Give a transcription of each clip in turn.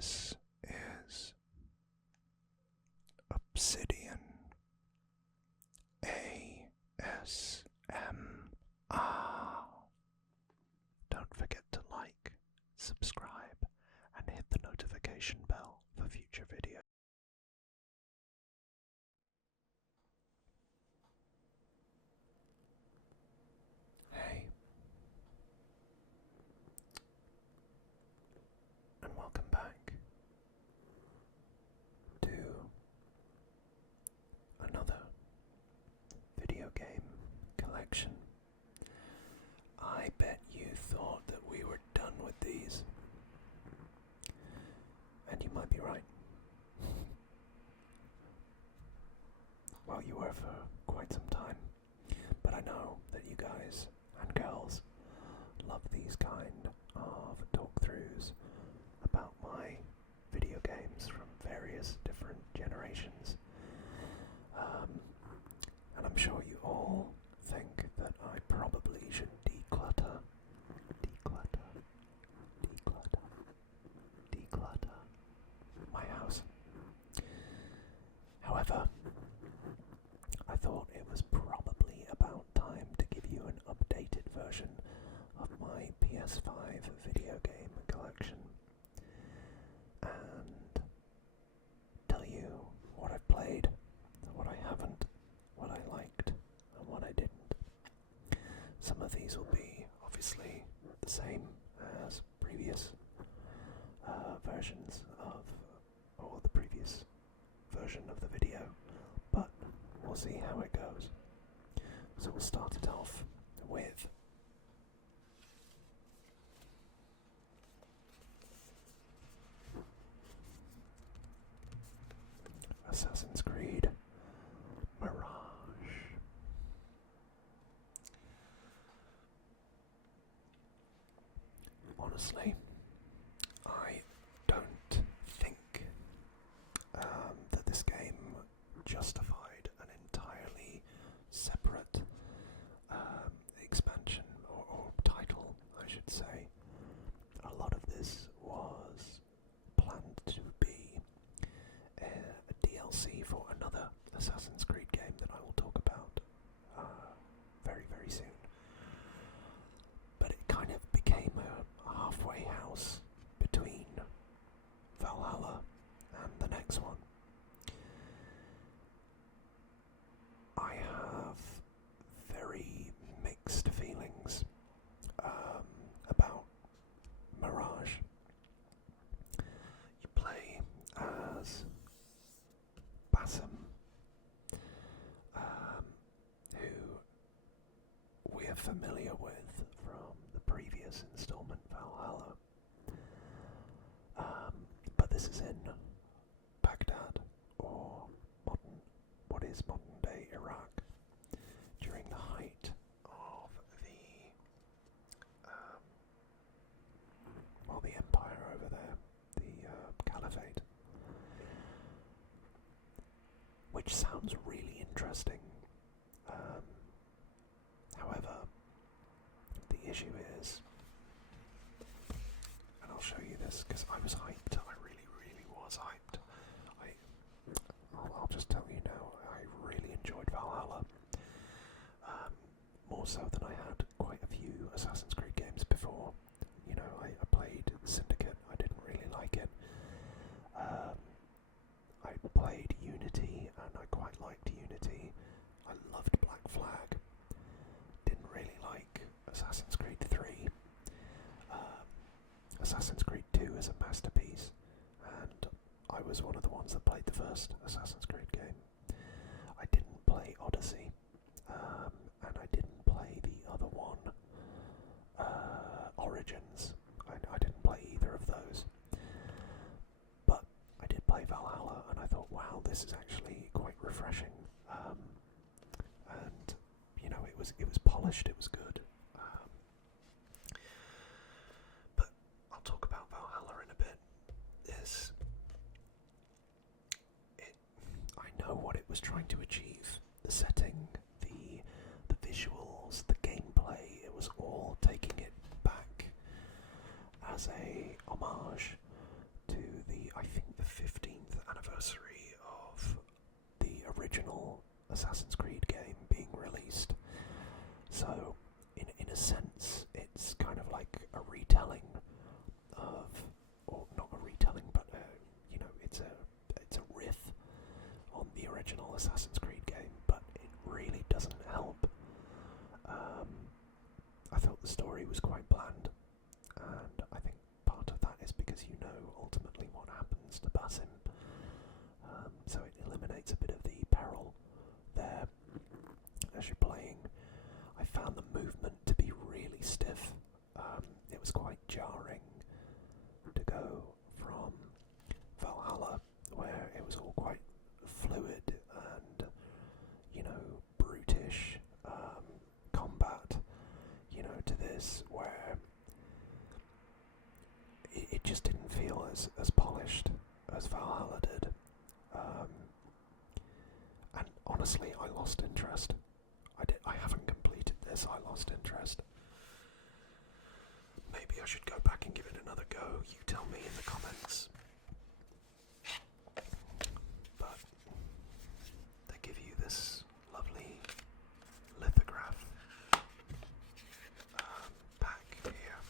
This is Obsidian ASMR. Don't forget to like, subscribe, and hit the notification bell for future videos. Hey, and welcome back to another video game collection. I bet you thought that we were done with these, and you might be right. Well, you were for quite some time, but I know that you guys and girls love these kind of talk-throughs about my video games from various different generations. And I'm sure you all think that I probably should declutter my house. However, I thought it was probably about time to give you an updated version of my PS5 video game collection and tell you what I've played, what I haven't, what I liked, and what I didn't. Some of these will be obviously the same as previous versions of, or the previous version of the video, but we'll see how it goes. So we'll start it off with Assassin's Creed Mirage. Honestly, I don't think that this game justified an entirely separate expansion or title, I should say. A lot of this was planned to be a DLC for another Assassin's Creed game that I will talk about very, very soon. But it kind of became a halfway house between Valhalla and the next one. I have very mixed feelings about Mirage. You play as Basim, who we are familiar with from the previous installment, Valhalla. But this is in Baghdad, or what is modern day Iraq, during the height of the empire over there, the caliphate, which sounds really interesting. However, the issue is, and I'll show you this because I was hyped. I really, really was hyped. I'll just tell you now, I really enjoyed Valhalla. More so than I had quite a few Assassin's Creed games before. You know, I played Syndicate, I didn't really like it. I played Unity, and I quite liked Unity. I loved Black Flag. Didn't really like Assassin's Creed 3. Assassin's Creed 2 is a masterpiece, and I was one of the ones that played the first Assassin's Creed game. I didn't play Odyssey, and I didn't play the other one, Origins. I didn't play either of those. But I did play Valhalla, and I thought, wow, this is actually quite refreshing. And you know, it was polished, it was good. But I'll talk about Valhalla in a bit. I know what it was trying to achieve. The setting, the visuals, the gameplay, it was all taking it back as a homage to the I think, the 15th anniversary of the original Assassin's Creed game being released. So, in a sense, it's kind of like a retelling of, or not a retelling, but it's a riff on the original Assassin's Creed game, but it really doesn't help. I thought the story was quite bland, and I think part of that is because you know ultimately what happens to Basim, so it eliminates a bit of the peril there as you're playing. I found the movement to be really stiff. It was quite jarring to go from Valhalla, where it was all quite fluid and, brutish combat, to this, where it just didn't feel as polished as Valhalla did. And honestly, I lost interest. I haven't completed this, I lost interest. Maybe I should go back and give it another go. You tell me in the comments. But they give you this lovely lithograph pack here.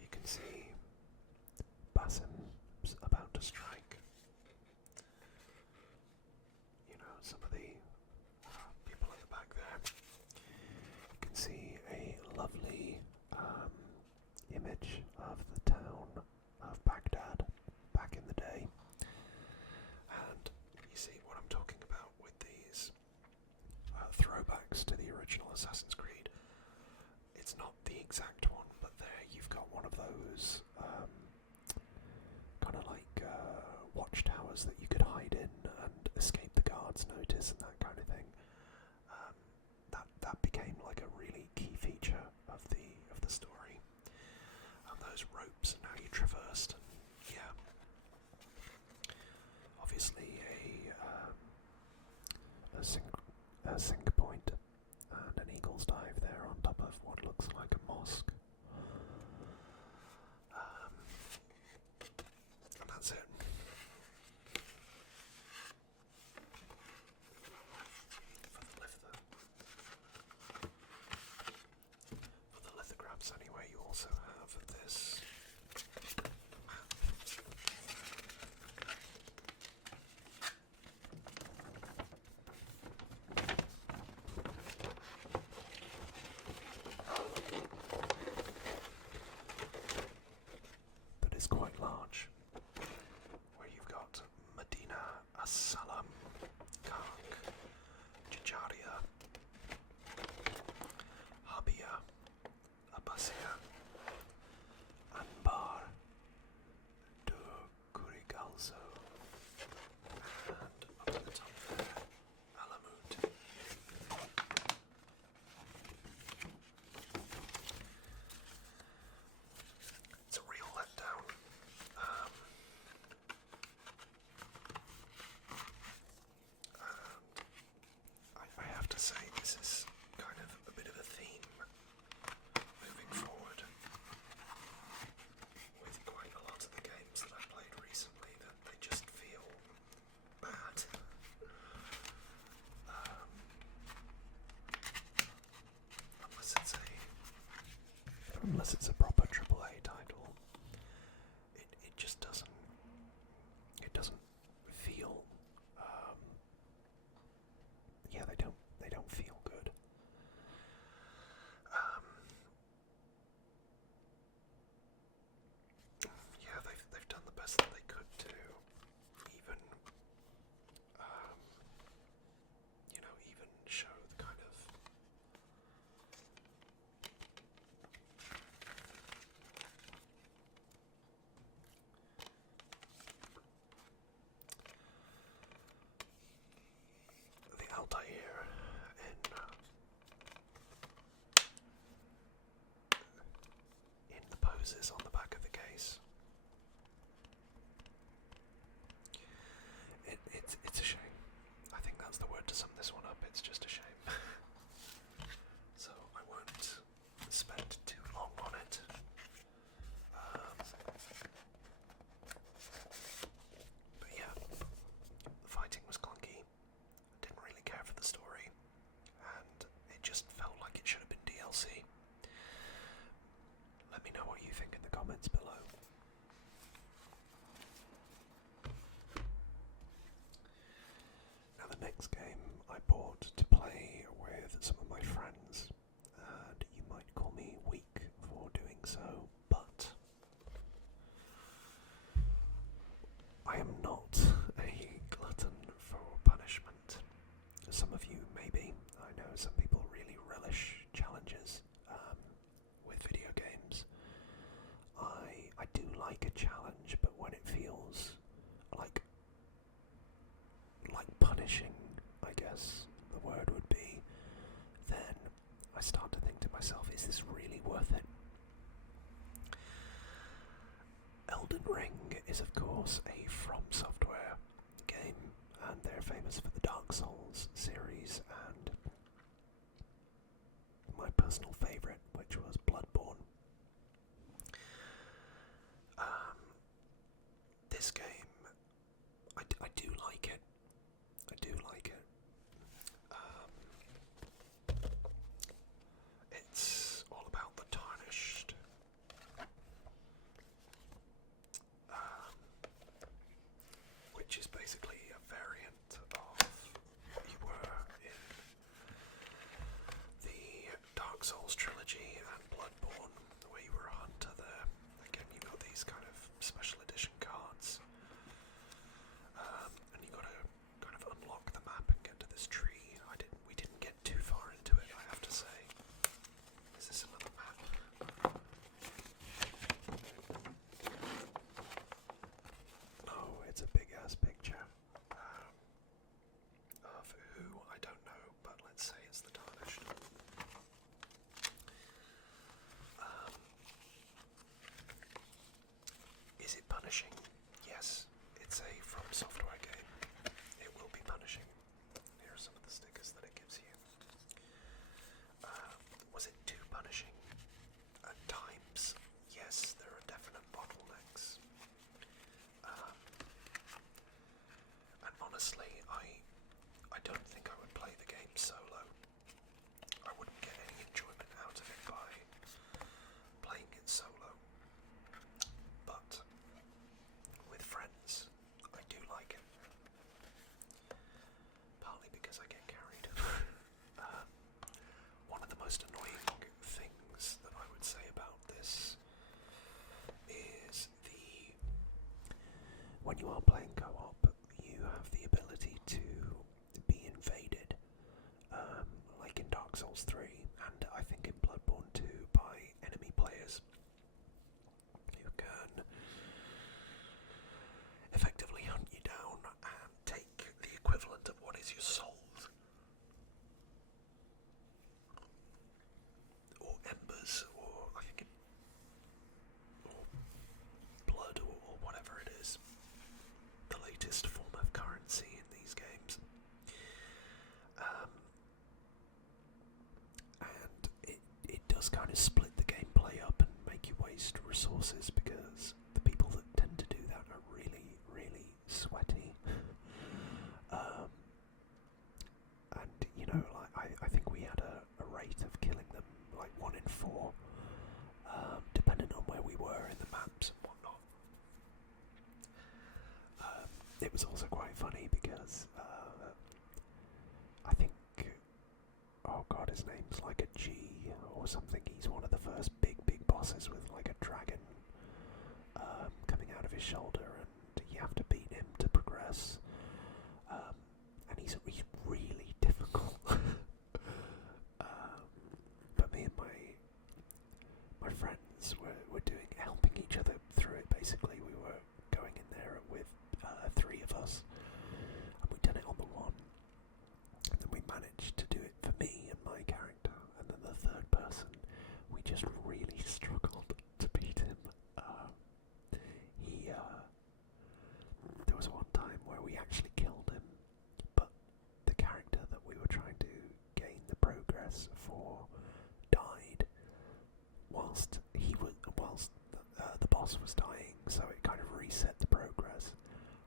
You can see Basim's about to strike. Some of the people at the back there. You can see a lovely image of the town of Baghdad back in the day. And you see what I'm talking about with these throwbacks to the original Assassin's Creed. It's not the exact one, but there you've got one of those kind of like watchtowers that you could hide in and escape the guards' notice and that kind of thing. That became like a really key feature of the story. And those ropes and how you traversed. And, yeah. Obviously a sink point and an eagle's dive there on top of what looks like a mosque. And that's it. For the lithographs anyway, you also have this map. That is quite large, where you've got Medina, As-Salam, Clank, Jajaria, Habia, Abbasiya, Anbar, Kurigalzo, and up at the top there, Alamut. It's a real letdown. I have to say, this is kind of a bit of a theme moving forward with quite a lot of the games that I've played recently, that they just feel bad. Unless it's a proper AAA title, it just doesn't feel they don't feel good. Yeah, they've done the best that they could to even even show the kind of the Altair in the poses on the back of the case. It's a shame. I think that's the word to sum this one up. It's just a shame. So I won't spend too long on it. I bought to play with some of my friends, and you might call me weak for doing so, but I am not a glutton for punishment. Some of you maybe. I know some people really relish challenges with video games. I do like a challenge, but when it feels like punishing, I guess the word would be, then I start to think to myself, is this really worth it? Elden Ring is of course a From Software game, and they're famous for the Dark Souls series and my personal favourite, which was Bloodborne. This game, I do like it. I do like it. It's all about the Tarnished. Which is basically a variant of what you were in the Dark Souls trilogy and Bloodborne, where you were a hunter there. Again, you got these kind of special edition cards. And you gotta kind of unlock the map and get to this tree. We didn't get too far into it, I have to say. Is this another map? No, it's a big ass picture. Of who, I don't know, but let's say it's the Tarnished. Is it punishing? Yes, it's a From Software game. It will be punishing. Here are some of the stickers that it gives you. Was it too punishing? At times, yes, there are definite bottlenecks. And honestly, I don't think I would play the game solo. I wouldn't get any enjoyment out of it by playing it solo. But with friends, I do like it. Partly because I get carried. One of the most annoying things that I would say about this is when you are playing co-op, you have the ability to be invaded, like in Dark Souls 3, and I think in Bloodborne 2, by enemy players who can effectively hunt you down and take the equivalent of what is your souls, or embers, or I think or blood, or whatever it is, the latest form of currency in these games. And it does kind of split the gameplay up and make you waste resources, because the people that tend to do that are really, really sweaty. And you know, like I think we had a rate of killing them like 1 in 4, depending on where we were in the maps and whatnot. It was also quite funny because I think, oh god, his name's like a G or something. He's one of the first big bosses with like a dragon coming out of his shoulder, and you have to beat him to progress. And he's really difficult. But me and my friends were helping each other through it. Basically, we were going in there with 3 of us, and we done it on the one, and then we managed to do it for me and my character, and then the third person, we just really struggled to beat him. There was one time where we actually killed him, but the character that we were trying to gain the progress for died whilst the boss was dying, so it kind of reset the progress.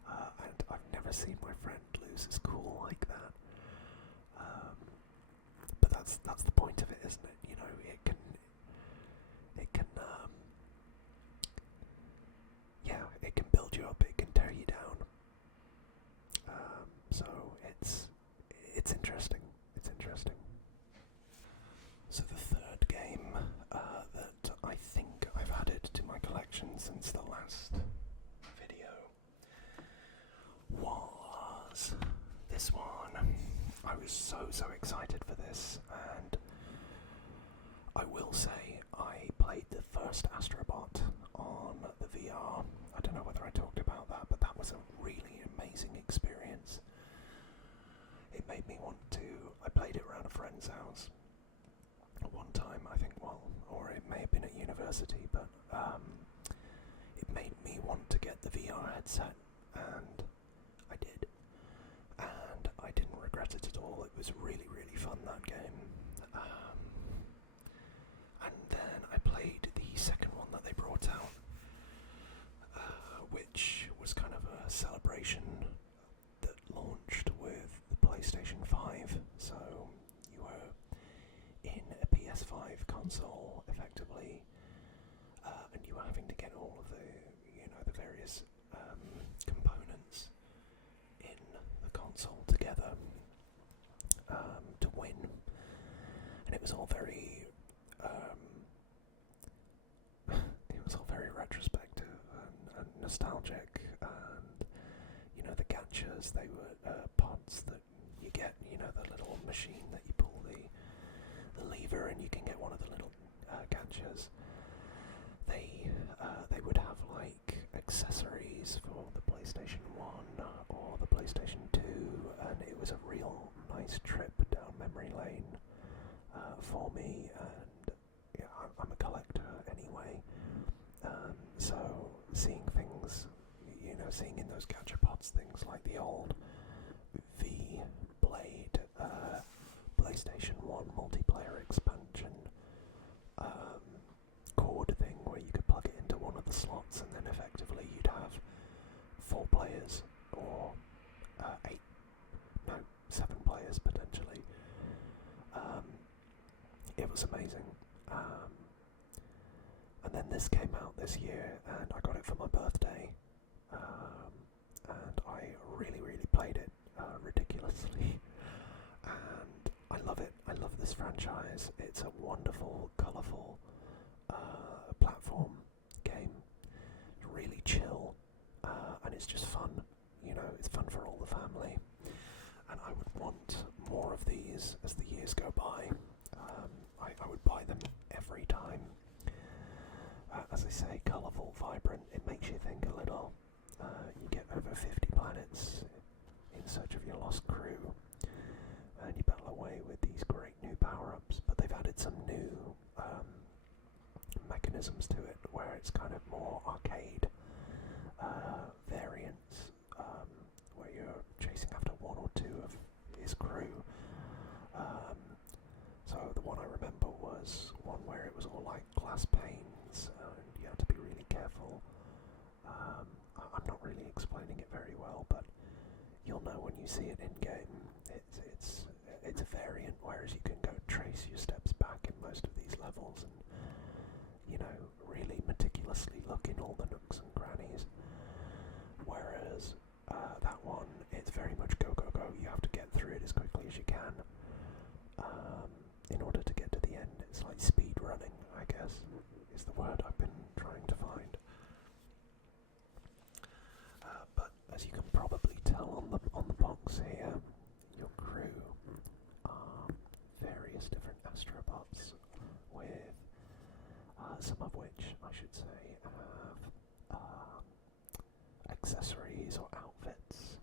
And I've never seen my friend lose his cool like that. But that's the point of it, isn't it? You know, it can build you up, it can tear you down. So it's interesting. was so excited for this, and I will say I played the first Astro Bot on the VR. I don't know whether I talked about that, but that was a really amazing experience. It made me want to... I played it around a friend's house one time, I think, or it may have been at university, but it made me want to get the VR headset, and I did. And I didn't regret it at all. It was really fun, that game. And then I played the second one that they brought out, which was kind of a celebration that launched with the PlayStation 5. So you were in a PS5 console, effectively, and you were having to get all of the, the various components in the console together to win. And it was all very retrospective and nostalgic, and the gachas, they were pods that you get, the little machine that you pull the lever and you can get one of the little gachas. They would have like accessories for the PlayStation 1 or the PlayStation 2, and it was a real nice trip down memory lane for me, and yeah, I'm a collector anyway, so seeing things, seeing in those gacha pods things like the old V-Blade PlayStation 1 multiplayer expansion cord thing where you could plug it into one of the slots and then effectively you'd have 4 players or 7 players potentially. It was amazing. And then this came out this year and I got it for my birthday, and I really played it ridiculously, and I love it. I love this franchise. It's a wonderful, colourful platform game. It's really chill, and it's just fun. It's fun for all the family, and I would want more of these as the years go by. I would buy them every time. As I say, colourful, vibrant, it makes you think a little. You get over 50 planets in search of your lost crew, and you battle away with these great new power-ups, but they've added some new mechanisms to it, where it's kind of more arcade variants, where you're chasing after one or two of his crew. So the one I remember was one where it was all like glass panes, and you had to be really careful. I'm not really explaining it very well, but you'll know when you see it in game. It's a variant, whereas you can go trace your steps back in most of these levels, and really meticulously look in all the nooks and crannies. Whereas that one, it's very much go. You have to get through it as quickly as you can. In order to get to the end, it's like speed running, I guess, is the word I've been trying to find. But as you can probably tell on the box here, your crew are various different Astro Bots, with some of which, I should say, have accessories or outfits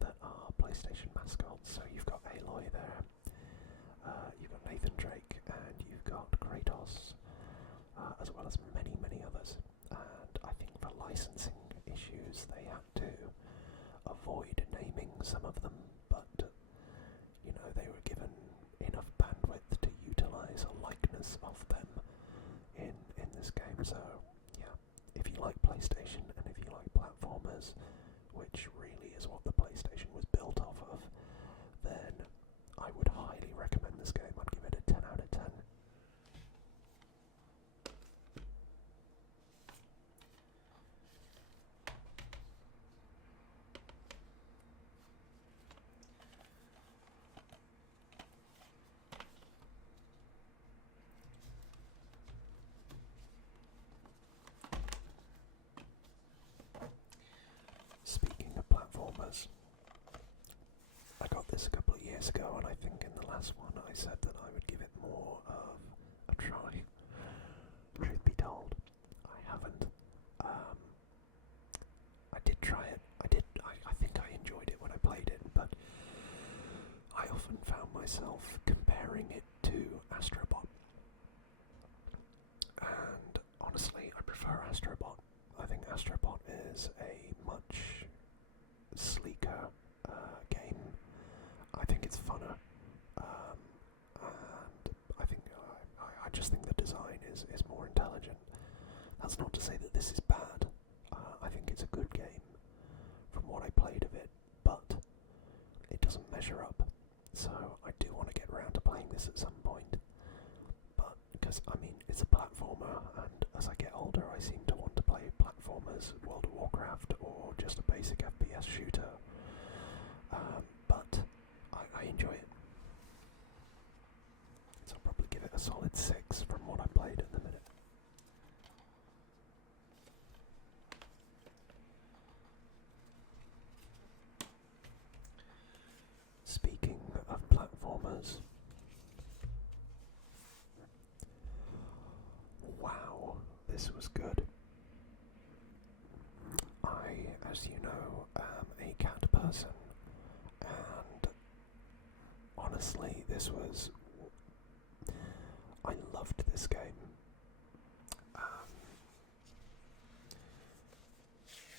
that are PlayStation mascots. So you've got Aloy there, you've got Nathan Drake, and you've got Kratos, as well as many others. And I think for licensing issues they had to avoid naming some of them, but they were given enough bandwidth to utilise a likeness of them in this game. So yeah, if you like PlayStation and if you like platformers, which really is what the PlayStation was built off of, then I would highly recommend this game. I'd give it a 10 out of 10. years ago, and I think in the last one I said that I would give it more of a try. Truth be told, I haven't. I did try it. I think I enjoyed it when I played it, but I often found myself comparing it to Astro Bot. And honestly, I prefer Astro Bot. I think Astro Bot is a much sleeker game. I think it's funner, and I just think the design is more intelligent. That's not to say that this is bad. I think it's a good game from what I played of it, but it doesn't measure up. So I do want to get around to playing this at some point. But because I mean it's a platformer, and as I get older, I seem to want to play platformers, World of Warcraft, or just a basic FPS shooter. But I enjoy it. So I'll probably give it a solid 6 from what I played at the minute. Speaking of platformers, wow, this was good. I, as you know, am a cat person, and honestly, I loved this game.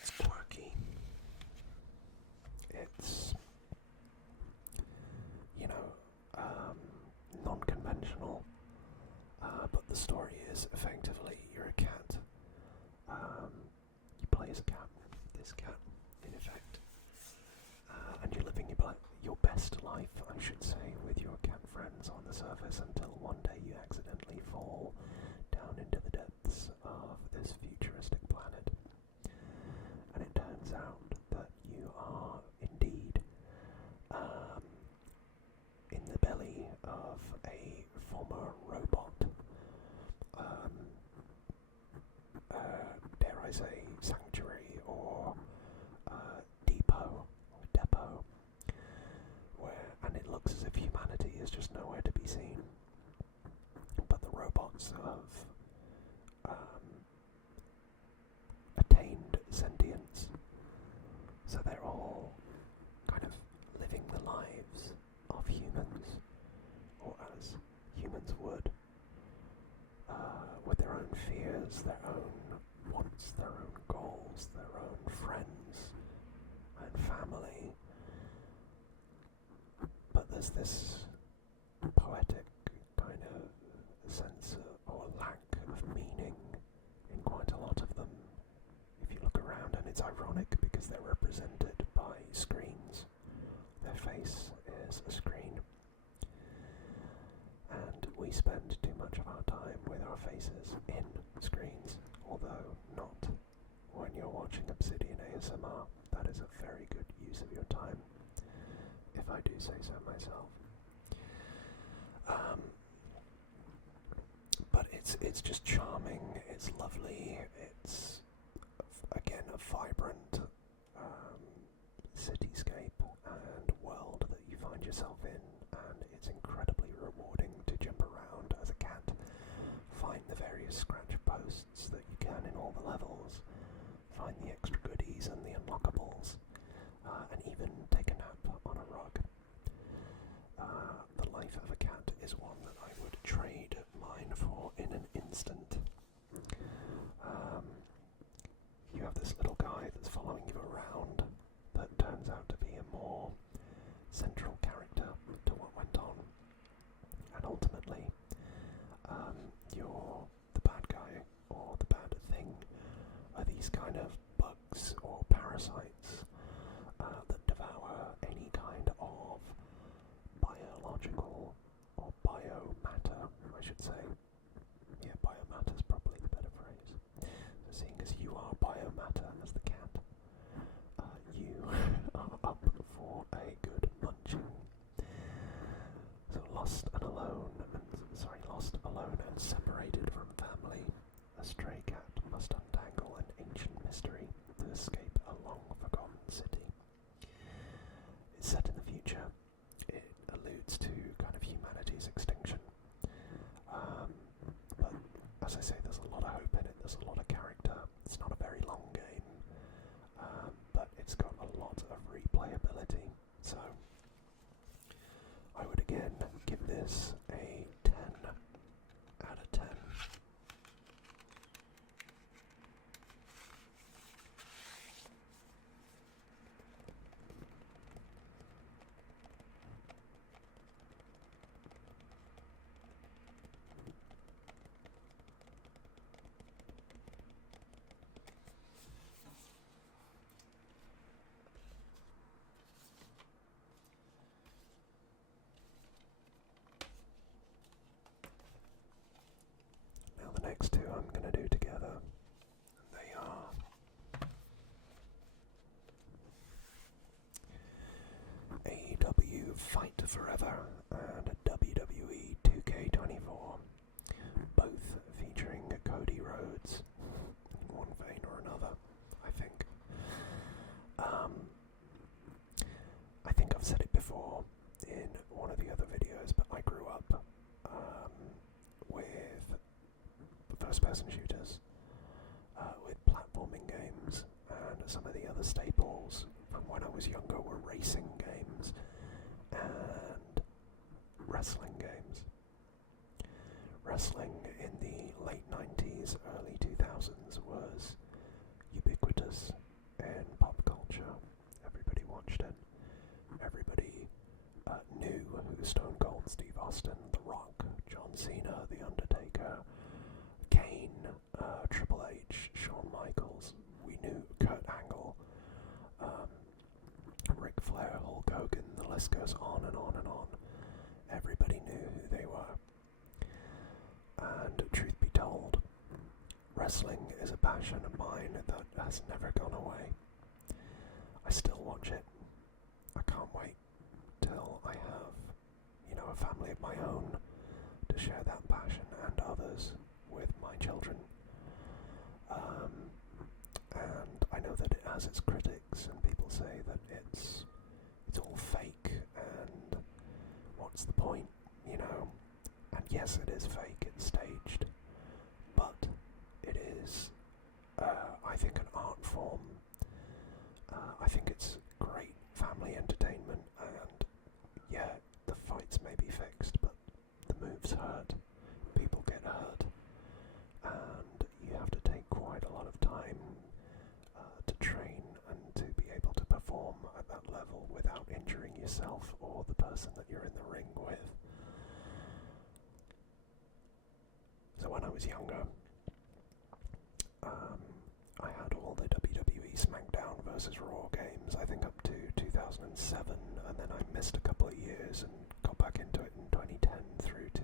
It's quirky. It's, non-conventional, but the story is effectively you're a cat. You play as a cat, this cat, in effect, and you're living your best life, I should say, with your cat friends on the surface until one day you accidentally fall down into the depths of this futuristic planet. And it turns out that you are indeed in the belly of a former robot, dare I say, sanctuary or depot, and it looks as if humanity is just nowhere to be seen. But the robots have attained sentience, so they're all kind of living the lives of humans, or as humans would, with their own fears, their own wants, their own goals, their own friends and family. But there's this poetic kind of sense or lack of meaning in quite a lot of them, if you look around, and it's ironic because they're represented by screens. Their face is a screen, and we spend too much of our time with our faces in screens, although not when you're watching Obsidian ASMR. That is a very good use of your time, if I do say so myself. But it's just charming, it's lovely, it's again a vibrant cityscape and world that you find yourself in, and it's incredibly rewarding to jump around as a cat, find the various scratch posts that you can in all the levels, find the extra goodies and the unlockables, and even take a nap on a rug. The life of a cat is one that I would trade mine for in an instant. You have this little guy that's following you around that turns out to be a more central character to what went on, and ultimately you're the bad guy or the bad thing are these kind of bugs or parasites that devour any kind of biological or biomatter, I should say. Yeah, biomatter is probably the better phrase. So seeing as you are biomatter as the cat, you are up for a good munching. So lost alone and separated from family, a stray cat must untangle an ancient mystery to escape a long-forgotten city. It's set in the future. It as I say, there's a lot of hope in it, there's a lot of character. It's not a very long game, but it's got a lot of replayability, so I would again give this a 10 out of 10. Now the next two I'm going to do together, and they are AEW Fight Forever and WWE 2K24, both featuring Cody Rhodes in one vein or another, I think. I think I've said it before in one of the other videos, but I grew up with first-person shooters, with platforming games, and some of the other staples from when I was younger were racing games and wrestling games. Wrestling in the late 90s, early 2000s was ubiquitous in pop culture. Everybody watched it. Everybody knew who Stone Cold Steve Austin, The Rock, John Cena, The Undertaker, Kane, Triple H, Shawn Michaels. We knew Kurt Angle, Ric Flair, Hulk Hogan, the list goes on and on and on. Everybody knew who they were. And truth be told, wrestling is a passion of mine that has never gone away. I still watch it. I can't wait till I have, a family of my own to share that passion and others with my children. And I know that it has its critics, and people say that it's all fake, and what's the point, And yes, it is fake, it's staged, but it is, I think, an art form. I think it's great family entertainment, and yeah, the fights may be fixed, but the moves hurt, people get hurt, and you have to take quite a lot of time to train and to be able to perform at that level without injuring yourself or the person that you're in the ring with. So when I was younger, I had all the WWE SmackDown vs. Raw games, I think up to 2007, and then I missed a couple of years and got back into it in 2010 through to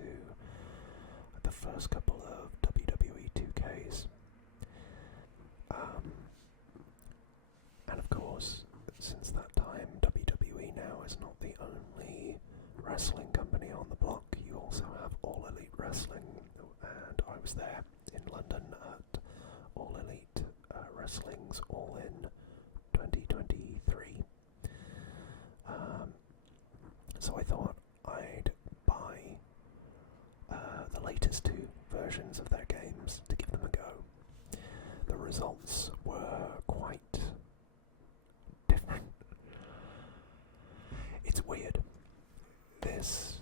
the first couple of WWE 2Ks. And of course, since that time, WWE now is not the only wrestling company on the block. You also have All Elite Wrestling, and I was there in London at All Elite Wrestling's All In 2023. So I thought I'd buy the latest two versions of their games to give them a go. The results were quite different. It's weird. This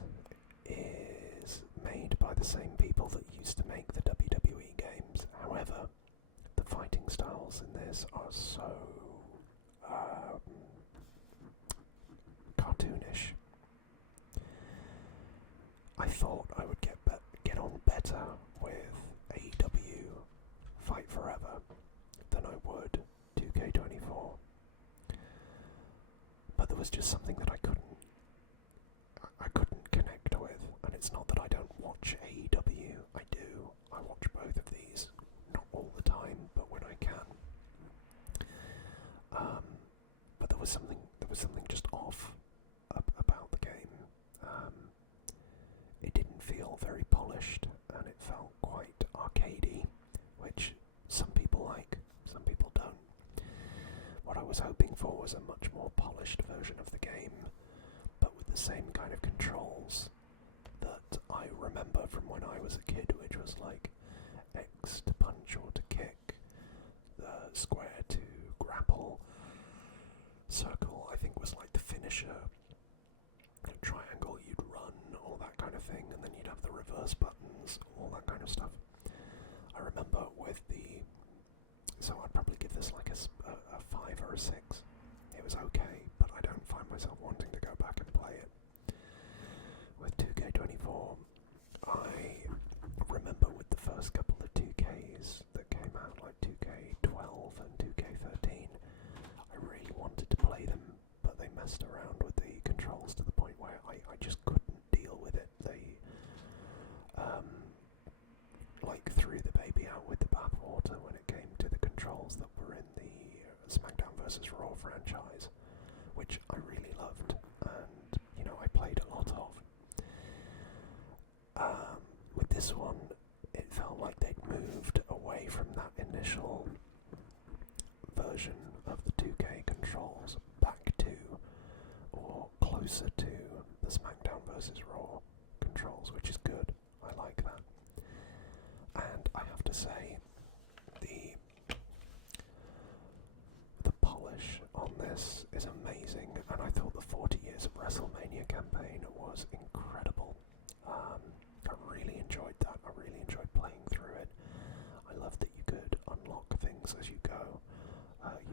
is made by the same people that used to make the WWE games. However, the fighting styles in this are so cartoonish. I thought I would get on better with AEW Fight Forever than I would 2K24. But there was just something that I couldn't connect with, and it's not that I don't watch AEW. I do. I watch both of these, not all the time, but when I can. But there was something just off about the game. It didn't feel very polished, and it felt quite arcadey, which some people like, some people don't. What I was hoping for was a much more polished version of the game, but with the same kind of controls that I remember from when I was a kid, which was like a finish a triangle, you'd run, all that kind of thing, and then you'd have the reverse buttons, all that kind of stuff. I remember with the... So I'd probably give this like a 5 or a 6. It was okay, but I don't find myself wanting to go back and play it. With 2K24, I remember with the first couple of 2Ks that came out, like 2K12 and 2K13, I really wanted to play them, but they messed around with the controls to the point where I just couldn't deal with it. They like threw the baby out with the bathwater when it came to the controls that were in the SmackDown vs. Raw franchise, which I really loved, and you know, I played a lot of. With this one, it felt like they'd moved away from that initial version of the 2K controls back to, or closer to, the SmackDown vs. Raw controls, which is good. I like that. And I have to say, the polish on this is amazing, and I thought the 40 Years of WrestleMania campaign was incredible. I really enjoyed that. I really enjoyed playing through it. I loved that you could unlock things as you go,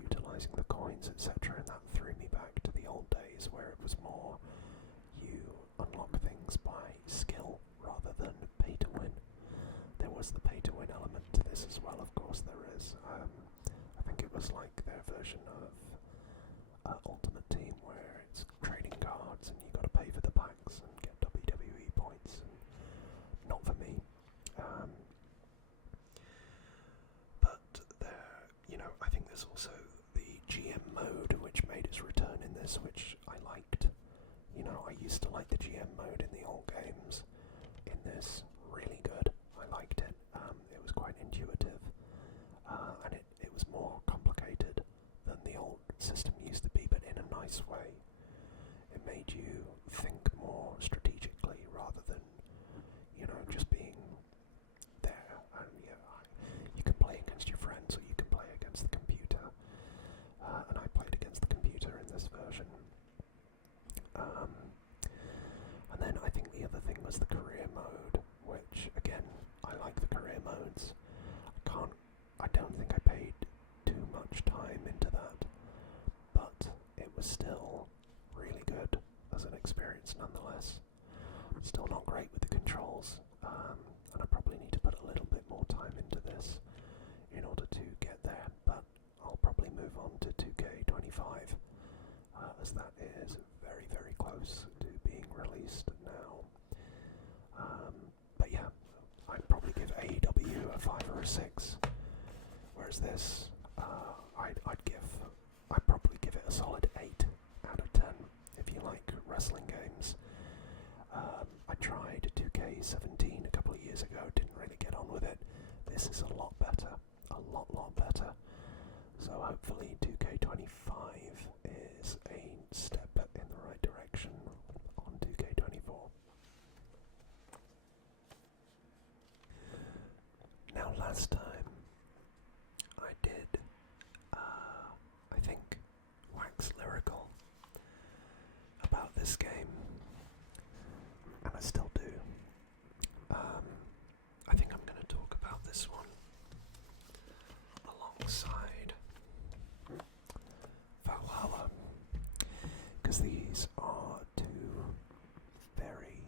utilising the coins, etc., and that threw me back to the old days where it was more you unlock things by skill rather than pay to win. There was the pay to win element to this as well, of course there is. I think it was like their version of Ultimate Team where it's trading cards and you got to pay for the packs and get WWE points. And not for me. But there, you know, I think there's also the GM mode which made its return in this, which I liked. You know, I used to like the GM mode in the old games. In this, really good. I liked it. It was quite intuitive, and it was more complicated than the old system used to be, but in a nice way. It made you think more strategically rather than, you know, just being there. And yeah, you can play against your friends or you can play against the computer, and I played against the computer in this version. And then I think the other thing was the career mode, which again, I like the career modes. I don't think I paid too much time into that, but it was still really good as an experience nonetheless. Still not great with the controls, and I probably need to put a little bit more time into this in order to get there, but I'll probably move on to 2K25, as that is very, very close to being released now. But yeah, I'd probably give AEW a 5 or a 6, whereas this, I'd probably give it a solid 8 out of 10 if you like wrestling games. I tried 2K17 a couple of years ago, didn't really get on with it. This is a lot better, a lot better. So hopefully 2K25 is a step in the right direction on 2K24. Now last time I did, I think, wax lyrical about this game, and I still do. I think I'm going to talk about this one alongside Valhalla, because these are two very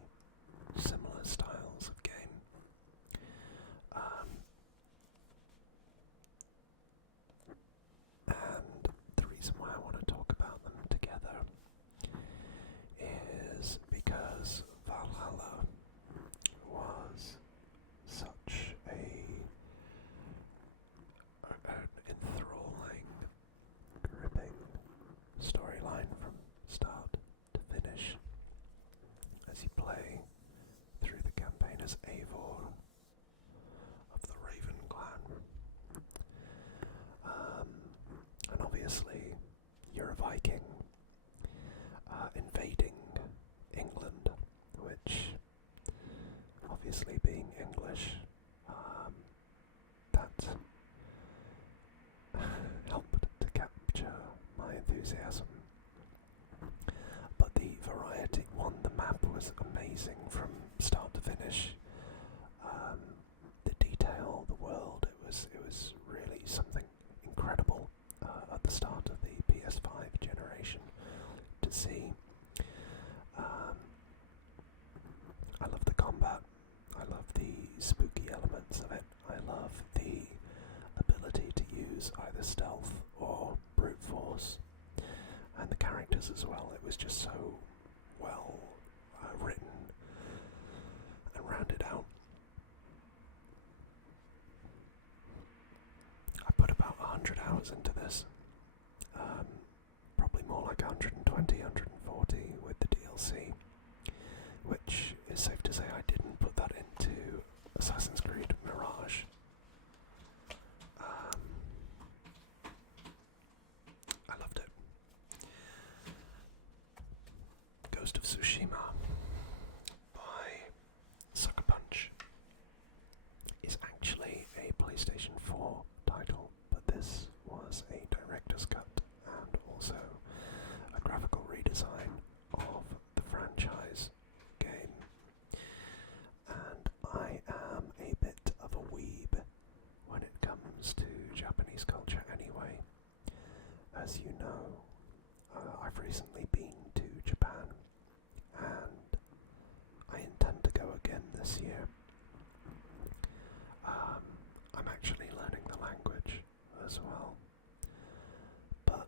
similar styles of game. And the reason why I want to talk about them together is because Valhalla was such an enthralling, gripping storyline from start to finish as you play through the campaign as Eivor of the Raven clan. And obviously you're a Viking invading England, which obviously being English, that helped to capture my enthusiasm. was amazing from start to finish. The detail, the world, it was really something incredible at the start of the PS5 generation to see. I love the combat, I love the spooky elements of it, I love the ability to use either stealth or brute force, and the characters as well. It was just so well written and rounded out. I put about 100 hours into this, probably more like 120, 140 with the DLC, which is safe to say I didn't put that into Assassin's Creed Mirage. I loved it. Ghost of Tsushima by Sucker Punch is actually a PlayStation 4 title, but this was a director's cut and also a graphical redesign of the franchise game. And I am a bit of a weeb when it comes to Japanese culture anyway. As you know, I've recently been to Japan and I intend to go again this year. I'm actually learning the language as well. But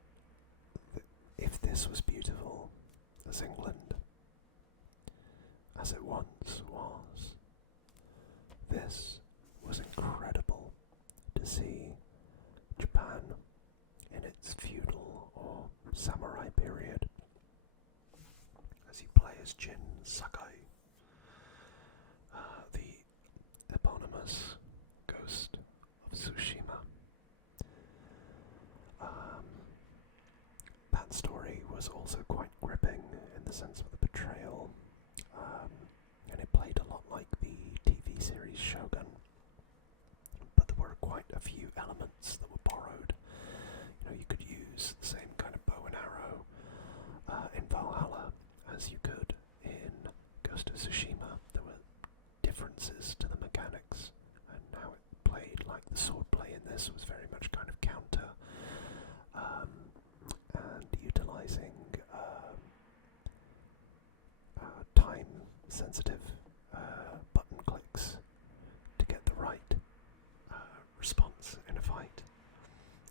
if this was beautiful as England, as it once was, this was incredible to see Japan in its feudal or samurai period, as you play as Jin Sakai, the eponymous Ghost of Tsushima. That story was also quite gripping in the sense of the betrayal, and it played a lot like the TV series Shogun, but there were quite a few elements that were borrowed. You know, you could use the same kind of bow and arrow in Valhalla as you could in Ghost of Tsushima. There were differences to the mechanics, and how it played, like the swordplay in this was very much kind of counter, and utilising time-sensitive button clicks to get the right response in a fight.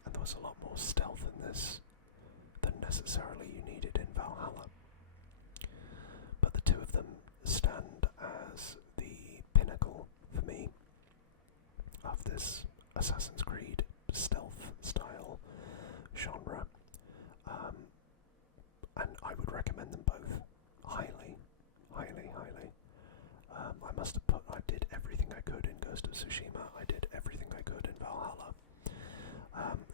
And there was a lot more stealth in this than necessarily you needed in Valhalla. But the two of them stand as the pinnacle for me of this Assassin's Creed stealth style genre, and I would recommend them both highly, highly, highly. I did everything I could in Ghost of Tsushima, I did everything I could in Valhalla,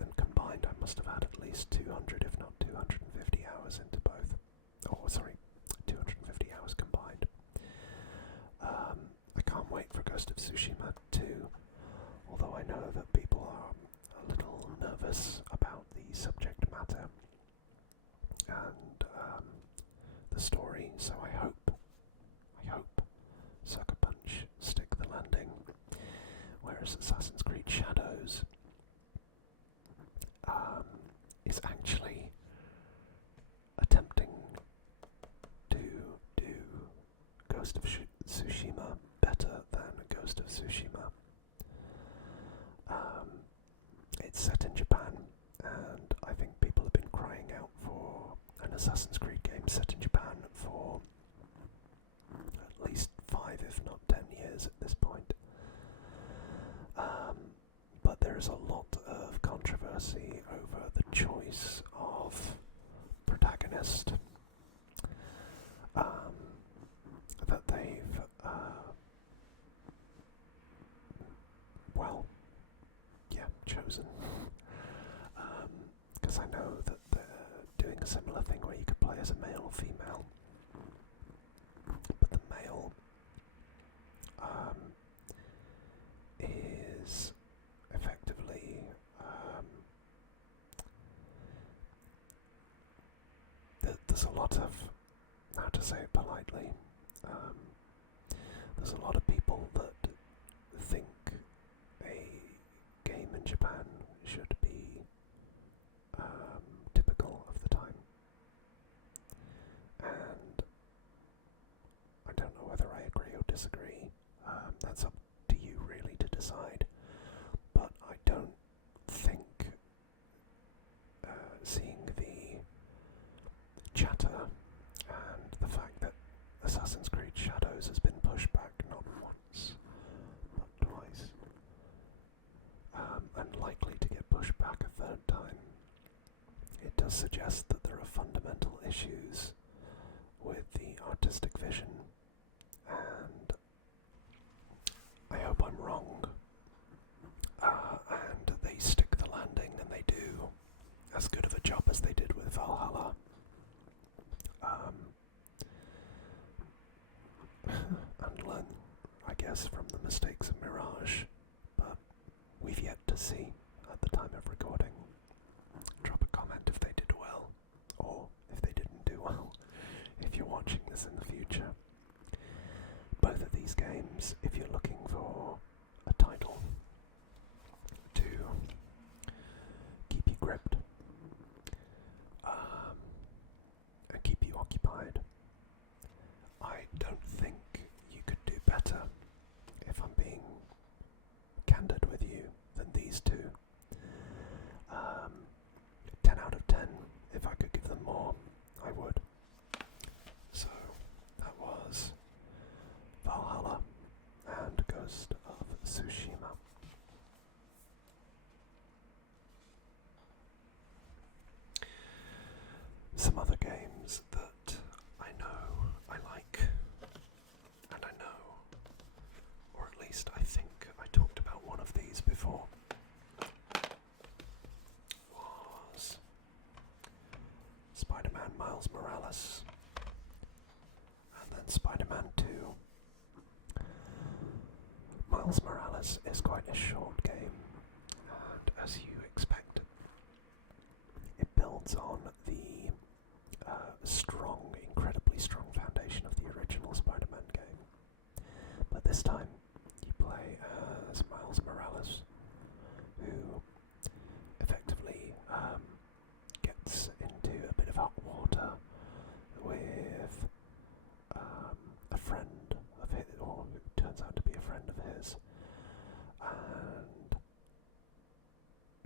and combined I must have had at least 200 if not 250 hours into both. 250 hours combined. I can't wait for Ghost of Tsushima 2, although I know that people are a little nervous about the subject matter and the story, so I hope Sucker Punch stick the landing, whereas Assassin's Creed Shadows is actually attempting to do Ghost of Tsushima better than Ghost of Tsushima. It's set in Japan, and I think people have been crying out for an Assassin's Creed game set in Japan for at least 5, if not 10 years at this point. But there is a lot of controversy over the choice of protagonist that they've chosen, because I know that they're doing a similar thing where you could play as a male or female, but the male is effectively there's a lot of, how to say it politely, There's a lot of people that think a game in Japan should be typical of the time, and I don't know whether I agree or disagree. That's up to you really to decide, but I don't think seeing the chatter and the fact that Assassin's Creed Shadows has been pushed back not once, but twice, and likely to get pushed back a third time, it does suggest that there are fundamental issues with the artistic vision, and I hope I'm wrong, and they stick the landing and they do as good of a job as they did with Valhalla. And learn, I guess, from the mistakes of Mirage, but we've yet to see at the time of recording. Drop a comment if they did well, or if they didn't do well, if you're watching this in the future. Both of these games, if you're looking for a title to keep you gripped, and keep you occupied, I don't think you could do better, if I'm being candid with you, than these two. 10 out of 10, if I could give them more, I would. So, that was Valhalla and Ghost of Tsushima. Some other games that I know I like, and I know, or at least I think I talked about one of these before, was Spider-Man Miles Morales, and then Spider-Man 2. Miles Morales is quite a short game, and as you expect, it builds on the incredibly strong foundation of the original Spider-Man game. But this time, you play as Miles Morales, who effectively gets into a bit of hot water with a friend of his, or who turns out to be a friend of his, and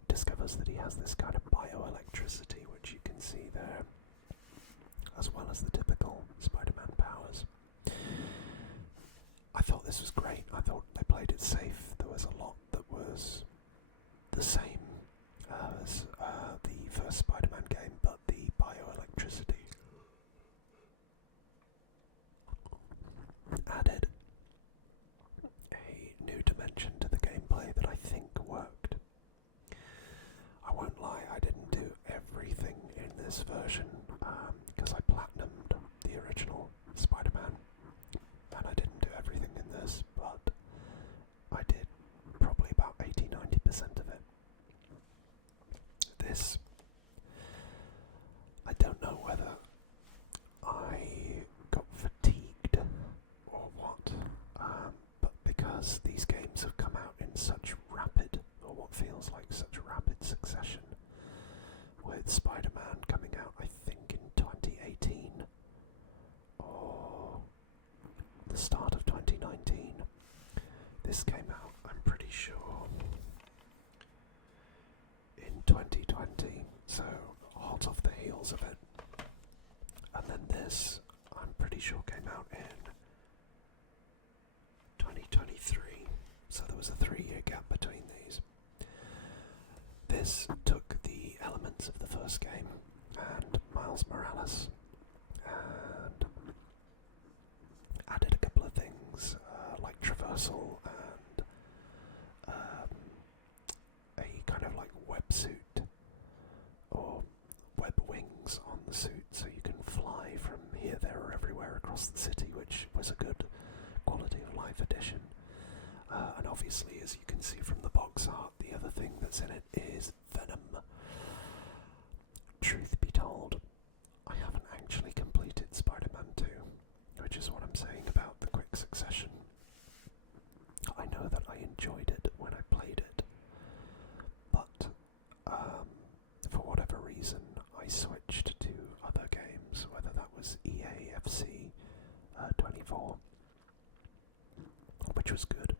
discovers that he has this kind of bioelectricity, which you can see there, as well as the typical Spider-Man powers. I thought this was great. I thought they played it safe. There was a lot that was the same as the first Spider-Man game, but the bioelectricity added a new dimension to the gameplay that I think worked. I won't lie, I didn't do everything in this version, because I platinumed the original Spider-Man, and I didn't do everything in this, but I did probably about 80-90% of it. This, I don't know whether I got fatigued or what, but because these games have come out in such rapid, or what feels like such rapid succession, with Spider-Man coming out, I think, in 2018, or the start of 2019. This came out, I'm pretty sure, in 2020, so hot off the heels of it. And then this, I'm pretty sure, came out in 2023, so there was a 3-year gap between these. This took the elements of the first game and Miles Morales and added a couple of things like traversal and a kind of like websuit or web wings on the suit, so you can fly from here, there or everywhere across the city, which was a good quality of life addition. And obviously, as you can see from the box art, the other thing that's in it is Venom. Truth be told, I haven't actually completed Spider-Man 2, which is what I'm saying about switched to other games, whether that was EA FC 24, which was good.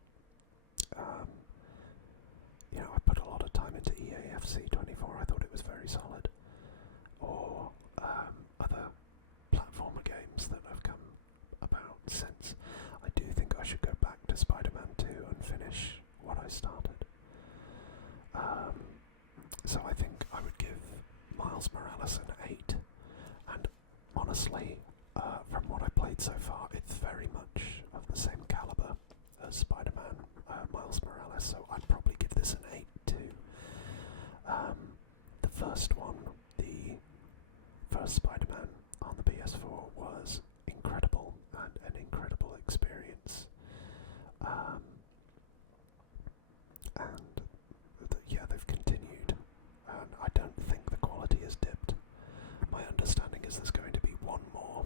I put a lot of time into EA FC 24. I thought it was very solid. Or other platformer games that have come about since. I do think I should go back to Spider-Man 2 and finish what I started. So I think I would give Miles Morales an 8. And honestly, from what I played so far, it's very much of the same caliber as Spider-Man Miles Morales, so I'd probably give this an 8 too. The first one, the first Spider-Man on the PS4 was incredible and an incredible experience. They've continued, and I don't think the quality has dipped. My understanding is there's going to be one more,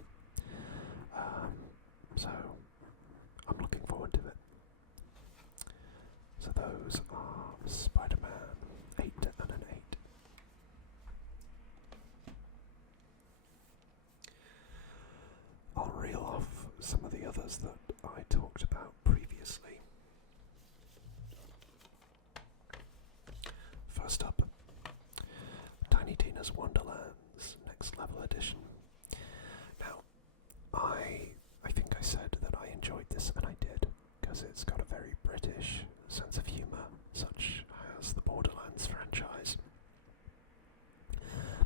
so I'm looking forward to it. So those are Spider-Man 8 and an 8. I'll reel off some of the others that I talked about previously. First up, Tiny Tina's Wonderlands Next Level Edition. Now, I think I said that I enjoyed this, and I did, because it's got a very British sense of humour, such as the Borderlands franchise.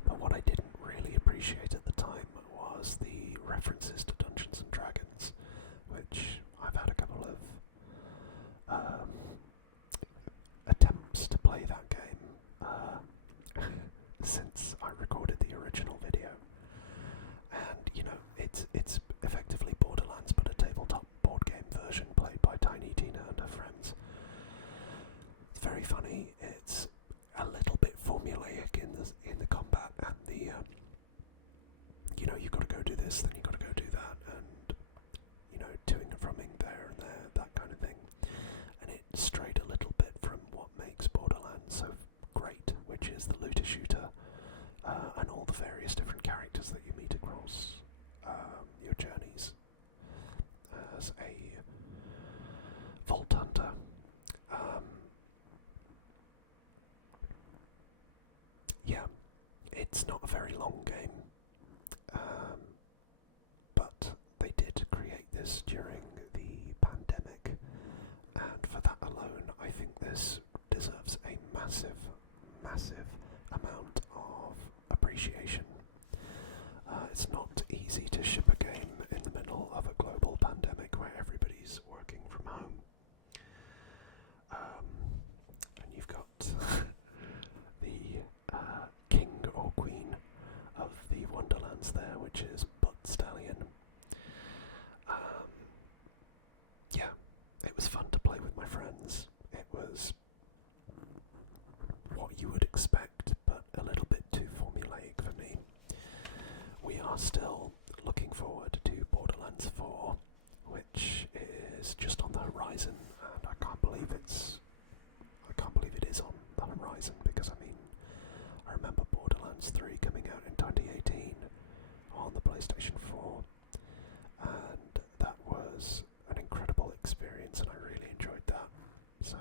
But what I didn't really appreciate at the time was the references to Dungeons and Dragons, which I've had a couple of attempts to play that game since I recorded the original video. And, it's effectively Borderlands, but a tabletop board game version played by Tiny Tina and her friends. It's very funny. It's a little bit formulaic in the combat, and the you've got to go do this, then you've got to go do that, and toing and froing there and there, that kind of thing. And it strayed a little bit from what makes Borderlands so great, which is the looter shooter, and all the various different characters that you meet across your journeys as a vault hunter. It's not a very long game, but they did create this during the pandemic, and for that alone, I think this deserves a massive, massive amount of appreciation. It's not easy to ship a game in the middle of a global pandemic where everybody's working from home. And you've got the king or queen of the Wonderlands there, which is Butt Stallion. It was fun to play with my friends. It was what you would expect, but a little bit too formulaic for me. We are still looking forward to Borderlands 4, which is just on the horizon, and I can't believe it is on the horizon, because I remember Borderlands 3 coming out in 2018 on the PlayStation 4, and that was an incredible experience, and I really enjoyed that. So,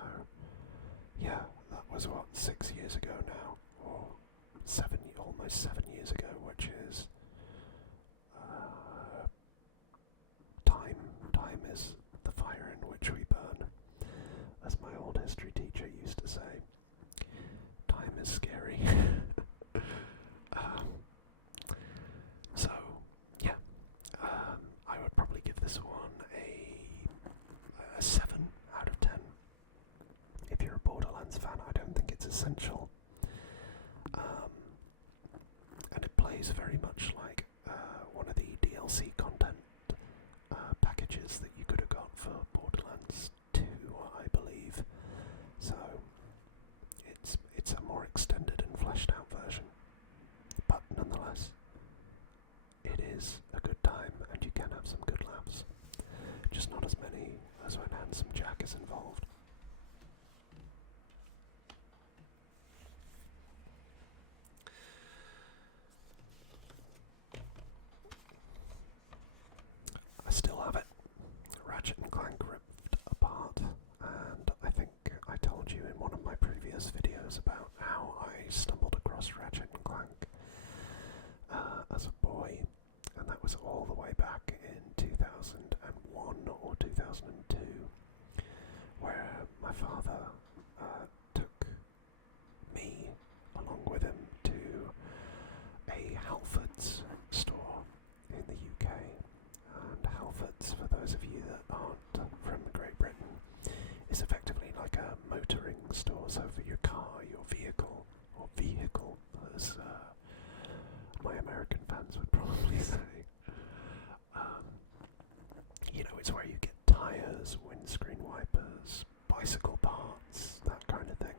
that was 6 years ago now, or almost 7 years ago, which is time is the fire in which we burn, as my old history teacher used to say. Time is scary. I would probably give this one a 7 out of 10. If you're a Borderlands fan, I don't think it's essential. And it plays very much like one of the DLC content packages that you could have got for Borderlands 2, I believe. So it's a more extended and fleshed out version. But nonetheless, it is a good time, and you can have some good laughs. Just not as many as when Handsome Jack is involved. numerous videos about how I stumbled across Ratchet and Clank as a boy, and that was all the way back in 2001 or 2002, where my father took me along with him to a Halfords store in the UK. And Halfords, for those of you that aren't from Great Britain, is effectively like a motoring store, so for your car, your vehicle, or vehicle, as my American fans would probably say. You know, it's where you get tyres, windscreen wipers, bicycle parts, that kind of thing.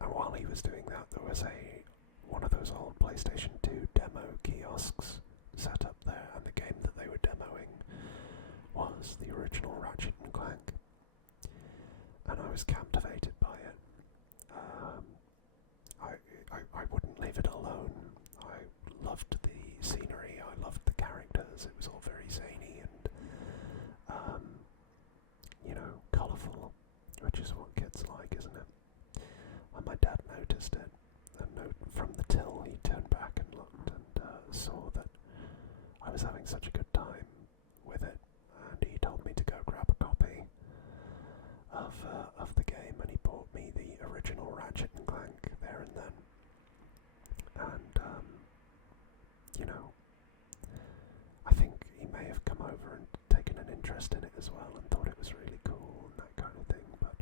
And while he was doing that, there was one of those old PlayStation 2 demo kiosks set up there, and the game that they were demoing was the original Ratchet and Clank. And I was captivated by it. I wouldn't leave it alone. I loved the scenery, I loved the characters, it was all very zany and, you know, colourful, which is what kids like, isn't it? And my dad noticed it, and from the till he turned back and looked and saw that I was having such a good time with it, and he told me to go grab a copy of the game, and he bought me the original Ratchet and Clank there and then. And, you know, I think he may have come over and taken an interest in it as well and thought it was really cool and that kind of thing, but